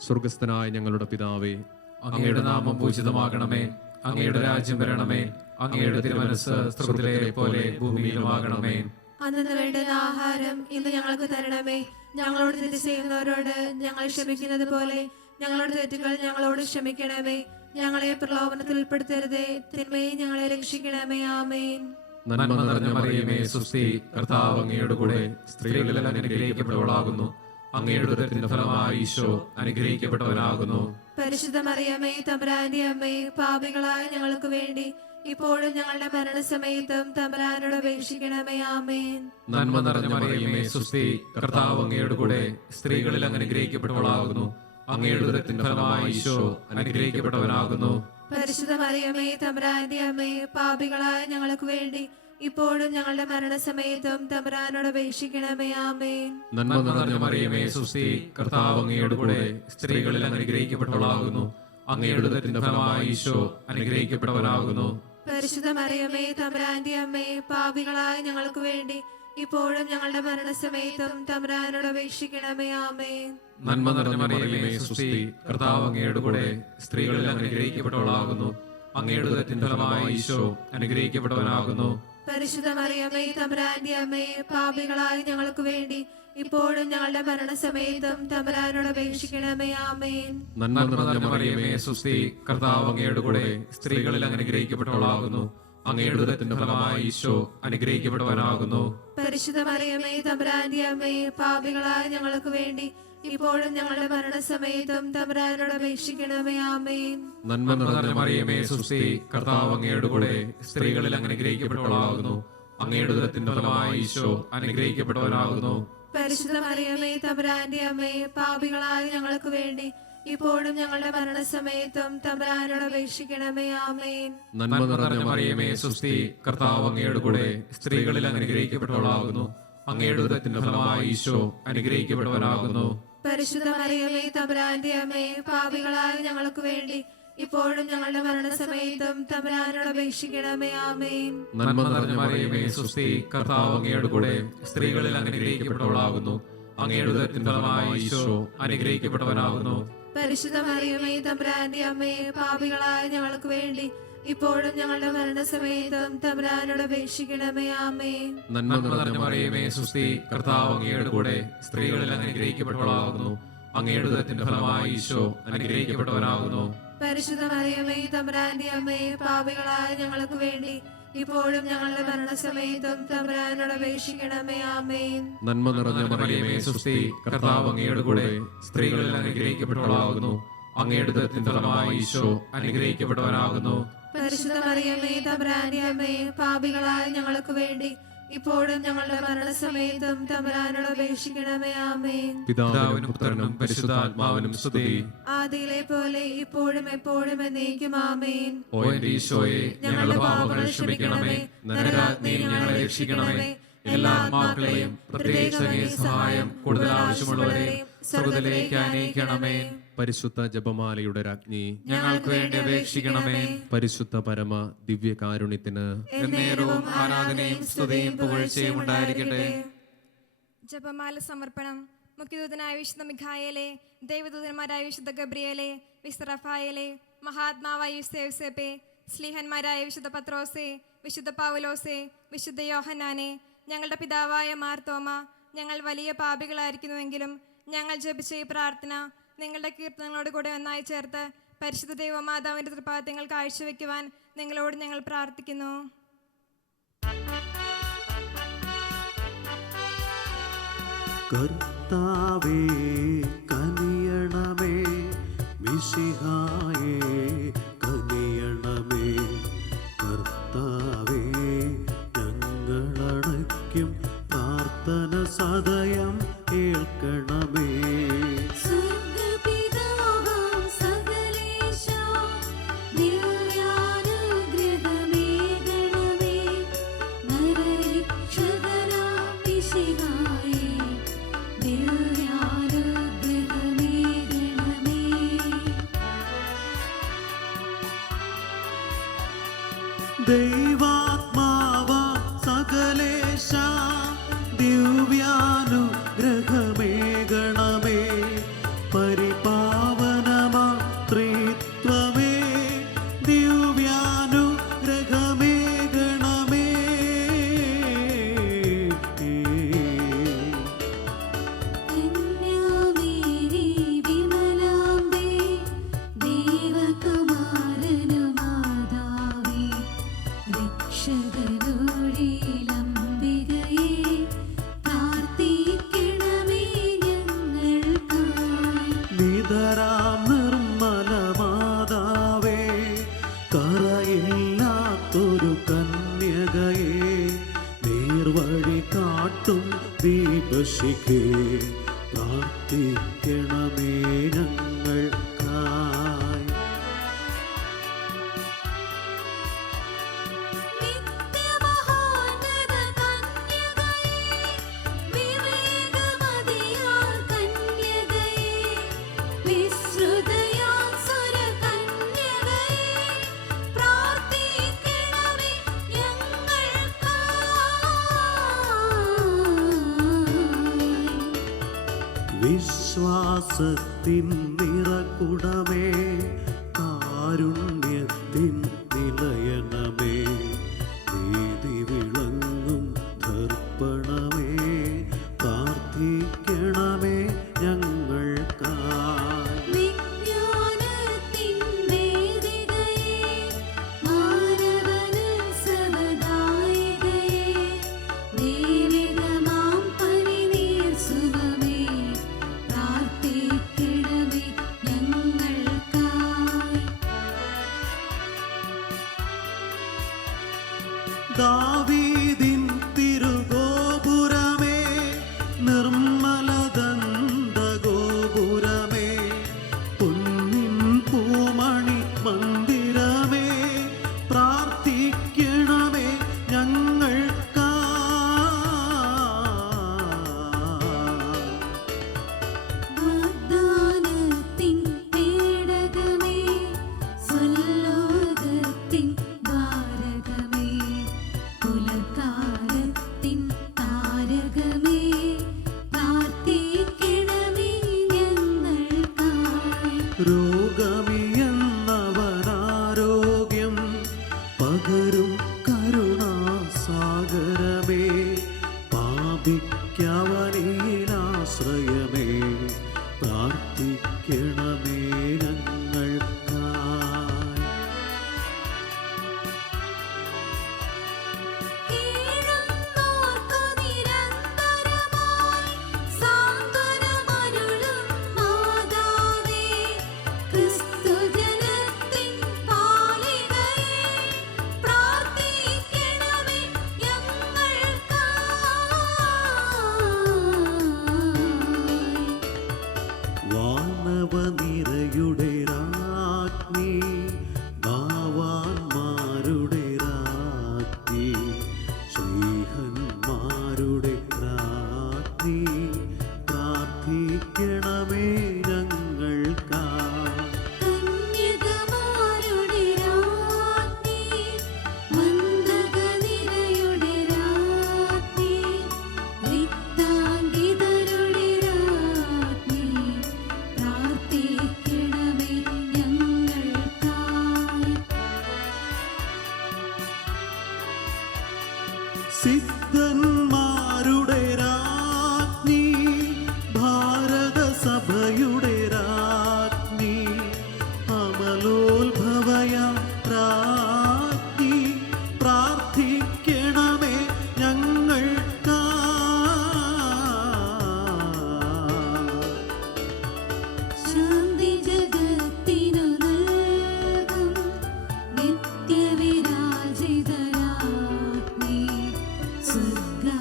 സ്വർഗസ്ഥനായ ഞങ്ങളുടെ പിതാവേ, അങ്ങയുടെ നാമം പൂജിതമാകണമേ. അങ്ങയുടെ രാജ്യം വരണമേ. അങ്ങയുടെ തിരുമനസ്സ് സ്വർഗ്ഗത്തിലെ പോലെ ഭൂമിയിലുമാകണമേ. അന്നു വേണ്ടുന്ന ആഹാരം ഇന്ന് ഞങ്ങൾക്ക് തരണമേ. ഞങ്ങളോട് തെറ്റ് ചെയ്യുന്നവരോട് ഞങ്ങൾ ക്ഷമിക്കുന്നത് പോലെ ഞങ്ങളുടെ തെറ്റുകൾ ഞങ്ങളോട് ക്ഷമിക്കണമേ. ഞങ്ങളെ പ്രലോഭനത്തിൽ ഉൾപ്പെടുത്തരുതേ, തിന്മയെ ഞങ്ങളെ രക്ഷിക്കണമേ. ആമേൻ. നന്മ നിറഞ്ഞ മറിയമേ സ്വസ്തി, കർത്താവ് അങ്ങയുടെ കൂടെ, സ്ത്രീകളിൽ അനുഗ്രഹിക്കപ്പെട്ടവളാകുന്നു. അങ്ങയുടെ ഉദരത്തിന്റെ ഫലമായി ഈശോ അനുഗ്രഹിക്കപ്പെട്ടവനാകുന്നു. പരിശുദ്ധ മറിയമേ തമ്പുരാന്റെ അമ്മേ, പാപികളായ ഞങ്ങൾക്ക് വേണ്ടി ഇപ്പോഴും ഞങ്ങളുടെ മരണസമയത്തും തമ്പുരാനോട് അപേക്ഷിക്കണമേ. ആമേൻ. നന്മ നിറഞ്ഞ മറിയമേ സ്വസ്തി, കർത്താവ് അങ്ങയുടെ കൂടെ, സ്ത്രീകളിൽ അനുഗ്രഹിക്കപ്പെട്ടവളാകുന്നു. അങ്ങയുടെ ഉദരത്തിന്റെ ഫലമായി ഈശോ അനുഗ്രഹിക്കപ്പെട്ടവനാകുന്നു. പരിശുദ്ധ മറിയമേ തമ്പുരാന്റെ അമ്മേ, പാപികളായ ഞങ്ങൾക്ക് വേണ്ടി ഇപ്പോഴും ഞങ്ങളുടെ മരണസമയത്തും തമ്പുരാനോട് അപേക്ഷിക്കണമേ. ആമേൻ. നന്മ നിറഞ്ഞ മറിയമേ സ്വസ്തി, കർത്താവ് അങ്ങയുടെ കൂടെ, സ്ത്രീകളിൽ അനുഗ്രഹിക്കപ്പെട്ടവളാകുന്നു. അങ്ങയുടെ ഉദരത്തിന്റെ ഫലമായി ഈശോ അനുഗ്രഹിക്കപ്പെട്ടവനാകുന്നു. പരിശുദ്ധ മറിയമേ തമ്പുരാന്റെ അമ്മേ, പാപികളായ ഞങ്ങൾക്ക് വേണ്ടി ഇപ്പോഴും ഞങ്ങളുടെ മരണസമയത്തും തമ്പുരാനോട് അപേക്ഷിക്കണമേ. ആമേൻ. നന്മ നിറഞ്ഞ മറിയമേ സ്വസ്തി, കർത്താവ് അങ്ങയുടെ കൂടെ, സ്ത്രീകളിൽ അനുഗ്രഹിക്കപ്പെട്ടവളാകുന്നു. അങ്ങയുടെ ഉദരത്തിന്റെ ഫലമായി ഈശോ അനുഗ്രഹിക്കപ്പെട്ടവനാകുന്നു. പരിശുദ്ധ മറിയമേ തമ്പുരാന്റെ അമ്മേ, പാപികളായ ഞങ്ങൾക്ക് വേണ്ടി ഇപ്പോഴും ഞങ്ങളുടെ മരണസമയത്തും തമ്പുരാനോട് അപേക്ഷിക്കണമേ. ആമേൻ. നന്മ നിറഞ്ഞ മറിയമേ സ്വസ്തി, കർത്താവ് അങ്ങയുടെ കൂടെ, സ്ത്രീകളിൽ അനുഗ്രഹിക്കപ്പെട്ടവളാകുന്നു. അങ്ങയുടെ ഉദരത്തിന്റെ ഫലമായി ഈശോ അനുഗ്രഹിക്കപ്പെട്ടവനാകുന്നു. പരിശുദ്ധ മറിയമേ തമ്പുരാന്റെ അമ്മേ, പാപികളായ ഞങ്ങൾക്ക് വേണ്ടി ഇപ്പോഴും ഞങ്ങളുടെ മരണസമയത്തും തമ്പുരാനോട് അപേക്ഷിക്കണമേ. ആമേൻ. നന്മ നിറഞ്ഞ മറിയമേ സുസ്തി, കർത്താവ് അങ്ങയുടെ കൂടെ സ്ത്രീകളിൽ അങ്ങ് അനുഗ്രഹിക്കപ്പെട്ടവളാകുന്നു. അങ്ങയുടെ ഉദരത്തിന്റെ ഫലമായി ഈശോ അനുഗ്രഹിക്കപ്പെട്ടവനാകുന്നു. പരിശുദ്ധ മറിയമേ തമ്പുരാന്റെ അമ്മേ, പാപികളായ ഞങ്ങൾക്ക് വേണ്ടി ഇപ്പോഴും ഞങ്ങളുടെ മരണസമയത്തും തമ്പുരാനോട് അപേക്ഷിക്കണമേ. ആമേൻ. നന്മ നിറഞ്ഞ മറിയമേ സുസ്തി, കർത്താവ് അങ്ങയുടെ കൂടെ സ്ത്രീകളിൽ അങ്ങ് അനുഗ്രഹിക്കപ്പെട്ടവളാകുന്നു. അങ്ങയുടെ ഉദരത്തിന്റെ ഫലമായി ഈശോ അനുഗ്രഹിക്കപ്പെട്ടവനാകുന്നു. പരിശുദ്ധ മറിയമേ തമ്പുരാന്റെ അമ്മേ, പാപികളായ ഞങ്ങൾക്ക് വേണ്ടി ഇപ്പോഴും ഞങ്ങളുടെ മരണസമയത്തും തമ്പുരാനോട് അപേക്ഷിക്കണമേ. ആമേൻ. നന്മ നിറഞ്ഞ മറിയമേ സുസ്തി, കർത്താവ് അങ്ങയുടെ കൂടെ സ്ത്രീകളിൽ അങ്ങ് അനുഗ്രഹിക്കപ്പെട്ടവളാകുന്നു. അങ്ങയുടെ ഉദരത്തിന്റെ ഫലമായി ഈശോ അനുഗ്രഹിക്കപ്പെട്ടവനാകുന്നു. പരിശുദ്ധ മറിയമേ തമ്പുരാന്റെ അമ്മേ, പാപികളായ ഞങ്ങൾക്ക് വേണ്ടി ഇപ്പോഴും ഞങ്ങളുടെ മരണസമയത്തും തമ്പുരാനോട് അപേക്ഷിക്കണമേ. ആമേൻ. നന്മ നിറഞ്ഞ മറിയമേ സുസ്തി, കർത്താവ് അങ്ങയുടെ കൂടെ സ്ത്രീകളിൽ അങ്ങ് അനുഗ്രഹിക്കപ്പെട്ടവളാകുന്നു. അങ്ങയുടെ ഉദരത്തിന്റെ ഫലമായി ഈശോ അനുഗ്രഹിക്കപ്പെട്ടവനാകുന്നു. പരിശുദ്ധ മറിയമേ തമ്പുരാന്റെ അമ്മേ, പാപികളായ ഞങ്ങൾക്ക് വേണ്ടി ഇപ്പോഴും ഞങ്ങളുടെ മരണസമയത്തും തമ്പുരാനോട് അപേക്ഷിക്കണമേ. ആമേൻ. നന്മ നിറഞ്ഞ മറിയമേ സുസ്തി, കർത്താവ് അങ്ങയുടെ കൂടെ സ്ത്രീകളിൽ അനുഗ്രഹിക്കപ്പെട്ടവളാകുന്നു. അങ്ങയുടെ ഉദരത്തിന്റെ ഫലമായി ഈശോ അനുഗ്രഹിക്കപ്പെട്ടവനാകുന്നു. പരിശുദ്ധ മറിയമേ തമ്പുരാന്റെ അമ്മേ, പാപികളായ ഞങ്ങൾക്ക് വേണ്ടി ഇപ്പോഴും ഞങ്ങളുടെ മരണസമയത്തും തമ്പുരാനോട് അപേക്ഷിക്കണമേ. ആമേൻ. പിതാവിനും പുത്രനും പരിശുദ്ധാത്മാവിനും സ്തുതി. ആദിയിലെ പോലെ ഇപ്പോഴും എപ്പോഴും എന്നേക്കും. ആമേൻ. ഓ എന്റെ ഈശോയെ, ഞങ്ങളുടെ പാപങ്ങൾ ക്ഷമിക്കണമേ. നരകാഗ്നിയിൽ ഞങ്ങളെ രക്ഷിക്കണമേ. എല്ലാ ആത്മാക്കളെയും പ്രത്യേകിച്ച് അങ്ങേ സഹായം കൂടുതൽ ആവശ്യമുള്ളവരെയും സ്വർഗ്ഗത്തിലേക്ക് അനയിക്കണമേ. പരിശുദ്ധ ജപമാലയുടെ രാജ്ഞി, ഞങ്ങൾക്ക് വേണ്ടി അപേക്ഷിക്കണമേ. പരിശുദ്ധ പരമ ദിവ്യകാരുണ്യത്തിന് എന്നേരവും ആരാധനയും സ്തുതിയും പുകഴ്ചയും ഉണ്ടായിരിക്കട്ടെ. ജപമാല സമർപ്പണം. മുഖ്യദൂതനായ വിശുദ്ധ മിഖായേലെ, ദൈവദൂതന്മാരായ വിശുദ്ധ ഗബ്രിയേലെ, വിശുദ്ധ റഫായേലെ, മഹാത്മാവായ വിശുദ്ധ യൗസേപ്പെ, സ്ലീഹന്മാരായ വിശുദ്ധ പത്രോസെ, വിശുദ്ധ പൗലോസെ, വിശുദ്ധ യോഹന്നാനെ, ഞങ്ങളുടെ പിതാവായ മാർത്തോമ, ഞങ്ങൾ വലിയ പാപികളായിരിക്കുന്നുവെങ്കിലും ഞങ്ങൾ ജപിച്ച ഈ പ്രാർത്ഥന നിങ്ങളുടെ കീർത്തനങ്ങളോട് കൂടെ ഒന്നായി ചേർത്ത് പരിശുദ്ധ ദൈവമാതാവിന്റെ തൃപ്പാദങ്ങൾ കാഴ്ചവെക്കുവാൻ നിങ്ങളോട് ഞങ്ങൾ പ്രാർത്ഥിക്കുന്നു. കർത്താവേ കനിയണമേ, മിശിഹായേ കനിയണമേ. കർത്താവേ ഞങ്ങളടയ്ക്കും പ്രാർത്ഥന സദയം കേൾക്കണമേ. ദൈവാത്മാവ സകലേശ ദിവ്യാനുഗ്രഹമേകണമേ. പരിപാവനമാ ത്രിത്വമേ ദിവ്യാനുഗ്രഹമേകണമേ. നിതരാം നിർമ്മല മാതാവേ, കറയില്ലാത്തൊരു കന്യകയെ, നേർവഴി കാട്ടും ദീപശിഖേ, പ്രാർത്ഥിക്കണമേ ഞങ്ങൾക്കായി. വിശ്വാസത്തിൻ നിറകുടമേ, കാരുണ്യത്തിൻ നിലയനമേ, നീതി വിളങ്ങും ദർപ്പണമേ, പ്രാർത്ഥിക്കണമേ ഞങ്ങൾക്കായി. വിജ്ഞാനത്തിൻ വേദികയെ, മാനവനുത്സവവേദികയെ, രോഗമിയെന്നവനാരോഗ്യം പകരും കരുണാസാഗരമേ, പാപിക്കവനിലാശ്രയമേ, പ്രാർത്ഥിക്കണമേ ഞങ്ങൾക്കായി. വാനവനിരയുടെ രാജ്ഞി, ഭാവാന്മാരുടെ രാജ്ഞി, ശ്രീഹന്മാരുടെ രാജ്ഞി, പ്രാർത്ഥിക്കണമേ ഞങ്ങൾക്കായി. സിദ്ധന്മാരുടെ രാജ്ഞി, ഭാരതസഭയുടെ രാജ്ഞി, അമലോത്ഭവയാം രാജ്ഞി, പ്രാർത്ഥിക്കണമേ ഞങ്ങൾക്കായി. ശാന്തി ജഗത്തിനു നൽകും നിത്യവിരാജിതരാജ്ഞി, സ്വർഗാരോപിതരാജ്ഞി,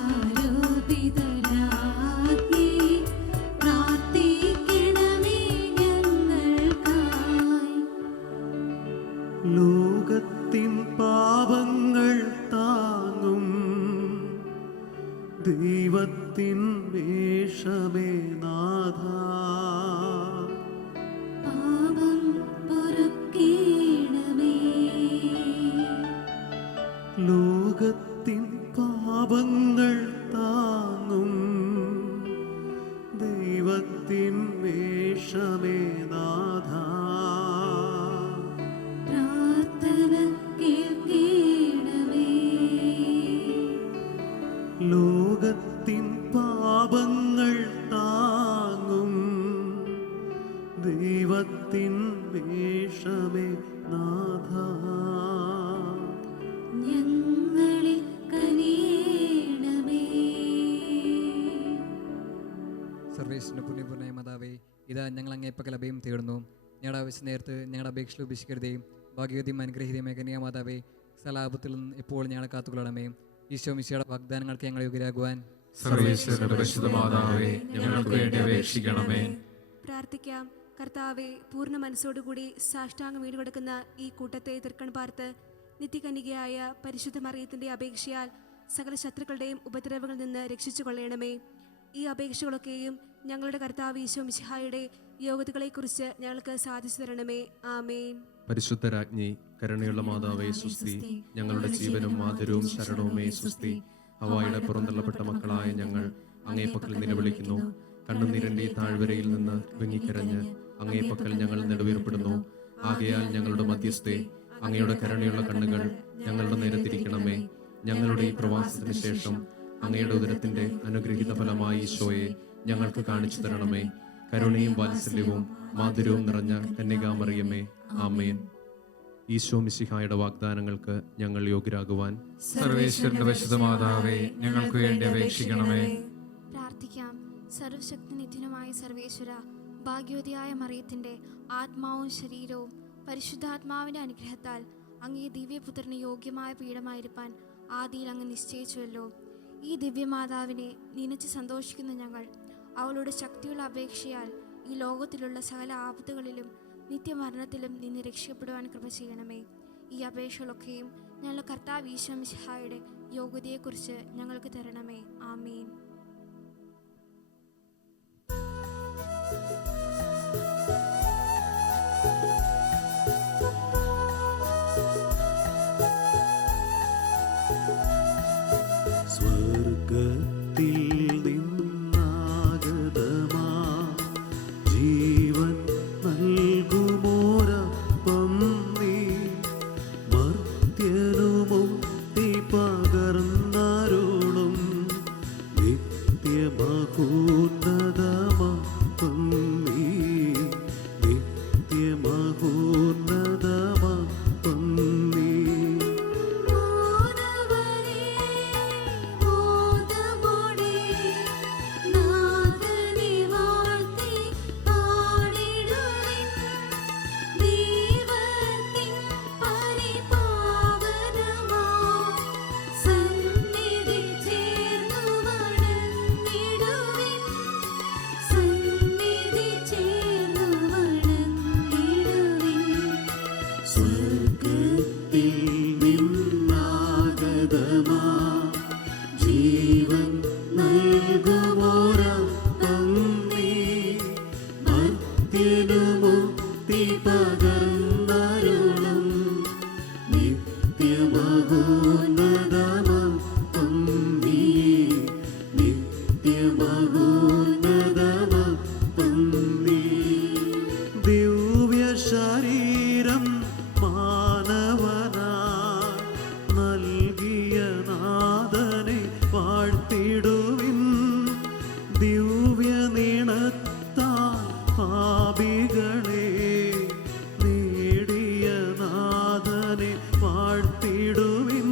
പ്രാർത്ഥിക്കണമേ ഞങ്ങൾക്കായി. ലോകത്തിൻ പാപങ്ങൾ താങ്ങും ദൈവത്തിൻ വേഷമേ നാഥ, പാപം പൊറുക്കേണമേ. ലോകത്തിൻ പാപങ്ങൾ താങ്ങും ദൈവത്തിൻ വേഷമേ നാഥ, പ്രാർത്ഥന കേൾക്കേണമേ. ലോകത്തിൻ പാപങ്ങൾ താങ്ങും ദൈവത്തിൻ വേഷമേ നാഥ. ഞങ്ങളിൽ കനിയേണമേ. സർവേശ്വരന്റെ പുണ്യപൂർണ്ണ മാതാവേ, ഇതാ ഞങ്ങൾ അങ്ങേപ്പക്കൽ അഭയം തേടുന്നു. ഞങ്ങളുടെ ആവശ്യ നേരത്ത് ഞങ്ങളുടെ അപേക്ഷകൾ ഉപേക്ഷിക്കരുതേയും. ഭാഗ്യവതിയും അനുഗ്രഹീതമായ കന്യാമാതാവേ, സലാപത്തിൽ നിന്ന് ഇപ്പോൾ ഞങ്ങളെ കാത്തുകൊള്ളണമേ. ഈശോ മിശിഹായുടെ വാഗ്ദാനങ്ങൾക്ക് ഞങ്ങൾ യോഗ്യരാകുവാൻ സർവേശ്വരന്റെ പരിശുദ്ധ മാതാവേ, ഞങ്ങൾക്ക് വേണ്ടി അപേക്ഷിക്കണമേ. പ്രാർത്ഥിക്കാം. കർത്താവെ, പൂർണ്ണ മനസ്സോടുകൂടി സാഷ്ടാംഗം വീടുകൊടുക്കുന്ന ഈ കൂട്ടത്തെ തൃക്കൺ പാർത്ത് നിത്യകന്യകയായ പരിശുദ്ധ മറിയത്തിന്റെ അപേക്ഷയാൽ സകല ശത്രുക്കളുടെയും ഉപദ്രവങ്ങളിൽ നിന്ന് രക്ഷിച്ചു കൊള്ളണമേ. ഈ അപേക്ഷകളൊക്കെയും ഞങ്ങളുടെ കർത്താവ് ഈശോ മിശിഹായുടെ യോഗ്യതകളെക്കുറിച്ച് ഞങ്ങൾക്ക് സാധിച്ചു തരണമേ. ആമേൻ. പരിശുദ്ധ രാജ്ഞി, കരുണയുള്ള മാതാവേ സുസ്തി. ഞങ്ങളുടെ ജീവനും മാധുരവും ശരണവുമേ സുസ്തി. ഹവായുടെ പുറന്തള്ളപ്പെട്ട മക്കളായ ഞങ്ങൾ അങ്ങേപ്പക്കൽ നിലവിളിക്കുന്നു. കണ്ണുനീരന്റെ ഈ താഴ്വരയിൽ നിന്ന് വിങ്ങിക്കരഞ്ഞ് അങ്ങേപ്പക്കൽ ഞങ്ങൾ നെടുവീർപ്പെടുന്നു. ആകയാൽ ഞങ്ങളുടെ മധ്യസ്ഥേ, അങ്ങയുടെ കരുണയുള്ള കണ്ണുകൾ ഞങ്ങളുടെ നേരെ തിരിക്കണമേ. ഞങ്ങളുടെ ഈ പ്രവാസത്തിന് ശേഷം അങ്ങയുടെ ഉദരത്തിന്റെ അനുഗ്രഹീത ഫലമായി ഈശോയെ ഞങ്ങൾക്ക് കാണിച്ചു തരണമേ. കരുണയും വാത്സല്യവും മാധുര്യവും നിറഞ്ഞ കന്യകാമറിയമേ, ആമേൻ. ഈശോ മിശിഹായുടെ വാഗ്ദാനങ്ങൾക്ക് ഞങ്ങൾ യോഗ്യരാകുവാൻ സർവേശ്വരന്റെ പരിശുദ്ധ മാതാവേ, ഞങ്ങൾക്ക് വേണ്ടി അപേക്ഷിക്കണമേ. പ്രാർത്ഥിക്കാം. സർവശക്തിനിത്യനുമായ സർവേശ്വര, ഭാഗ്യവതിയായ മറിയത്തിന്റെ ആത്മാവും ശരീരവും പരിശുദ്ധാത്മാവിന്റെ അനുഗ്രഹത്താൽ അങ്ങേ ദിവ്യപുത്രന് യോഗ്യമായ പീഠമായിരിക്കാൻ ആദിയിൽ അങ്ങ് നിശ്ചയിച്ചുവല്ലോ. ഈ ദിവ്യമാതാവിനെ നിനച്ച് സന്തോഷിക്കുന്ന ഞങ്ങൾ അവളുടെ ശക്തിയുള്ള അപേക്ഷയാൽ ഈ ലോകത്തിലുള്ള സകല ആപത്തുകളിലും നിത്യമരണത്തിലും നിന്ന് രക്ഷപ്പെടുവാൻ കൃപ ചെയ്യണമേ. ഈ അപേക്ഷകളൊക്കെയും ഞങ്ങളുടെ കർത്താവ് ഈശോ മിശിഹായുടെ യോഗ്യതയെക്കുറിച്ച് ഞങ്ങൾക്ക് തരണമേ. ആമേൻ. സ്വർഗത്തിൽ നിന്നാഗതമാ ജീവൻ നൽകു മഹോന്നതമാ സ്വർഗത്തിൽ നിന്നാഗതമാ ജീവൻ നൽകുമോരപ്പം നീ മർത്യനു മുക്തി പകർന്നരുളും നിത്യമഹോന്നതമപ്പം നീ നിത്യമഹോന്നതമപ്പം നീ ദിവ്യ ശരീരം മാനവനാ നൽകിയ നാഥനെ വാഴ്ത്തിടുവിൻ ദിവ്യ നിണത്താൽ പാപികളെ നേടിയ നാഥനെ വാഴ്ത്തിടുവിൻ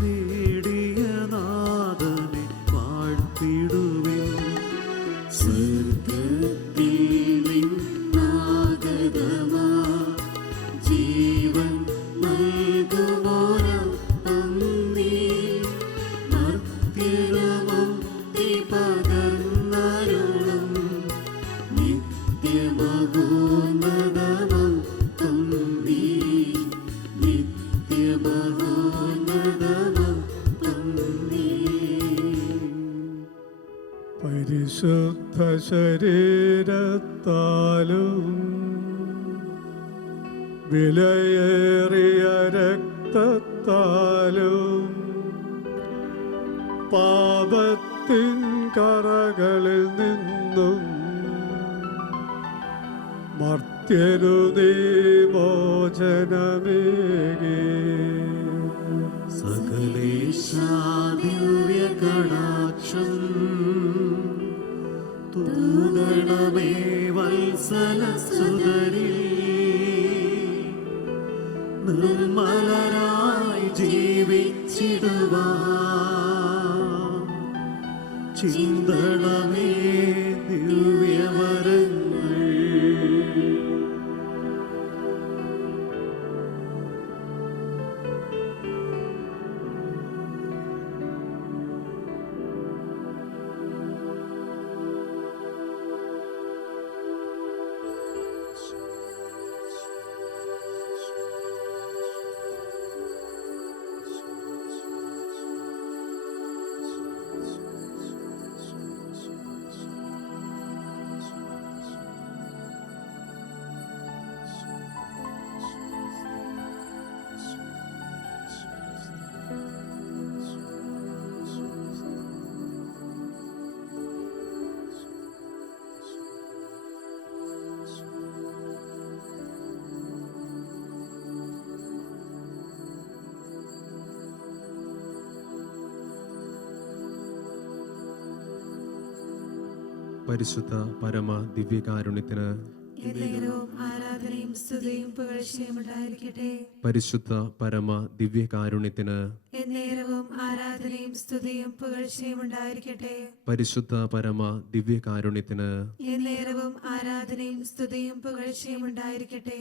നേടിയ നാഥനെ വാഴ്ത്തിടുവിൻ സ്വർഗത്തിൽ നിന്നാഗതമാ ജീവൻ നൽകുമോരപ്പം നീ മർത്യനു മുക്തി പകർന്നരുളും നിത്യമഹോന്നതമപ്പം നീ നിത്യമഹോന്നതമപ്പം നീ പരിശുദ്ധ ശരീരത്താലും വിലയേറിയ രക്തത്താലും പാപത്തിൻ കറകളിൽ നിന്നും മർത്യനു നീ മോചനമേകി സകലേശാദിവ്യ കടാക്ഷം തൂകണമേ വത്സല സുതരിൽ നിർമ്മലരായി ജീവിച്ചിടുവാൻ ചിന്തണമേ ദിവ്യവരങ്ങൾ പരിശുദ്ധ പരമ ദിവ്യകാരുണ്യത്തിന് എന്നേരവും ആരാധനയും സ്തുതിയും പുകഴ്ചയും ഉണ്ടായിരിക്കട്ടെ. പരിശുദ്ധ പരമ ദിവ്യകാരുണ്യത്തിന് എന്നേരവും ആരാധനയും സ്തുതിയും പുകഴ്ചയും ഉണ്ടായിരിക്കട്ടെ. പരിശുദ്ധ പരമ ദിവ്യകാരുണ്യത്തിന് എന്നേരവും ആരാധനയും സ്തുതിയും പുകഴ്ചയും ഉണ്ടായിരിക്കട്ടെ.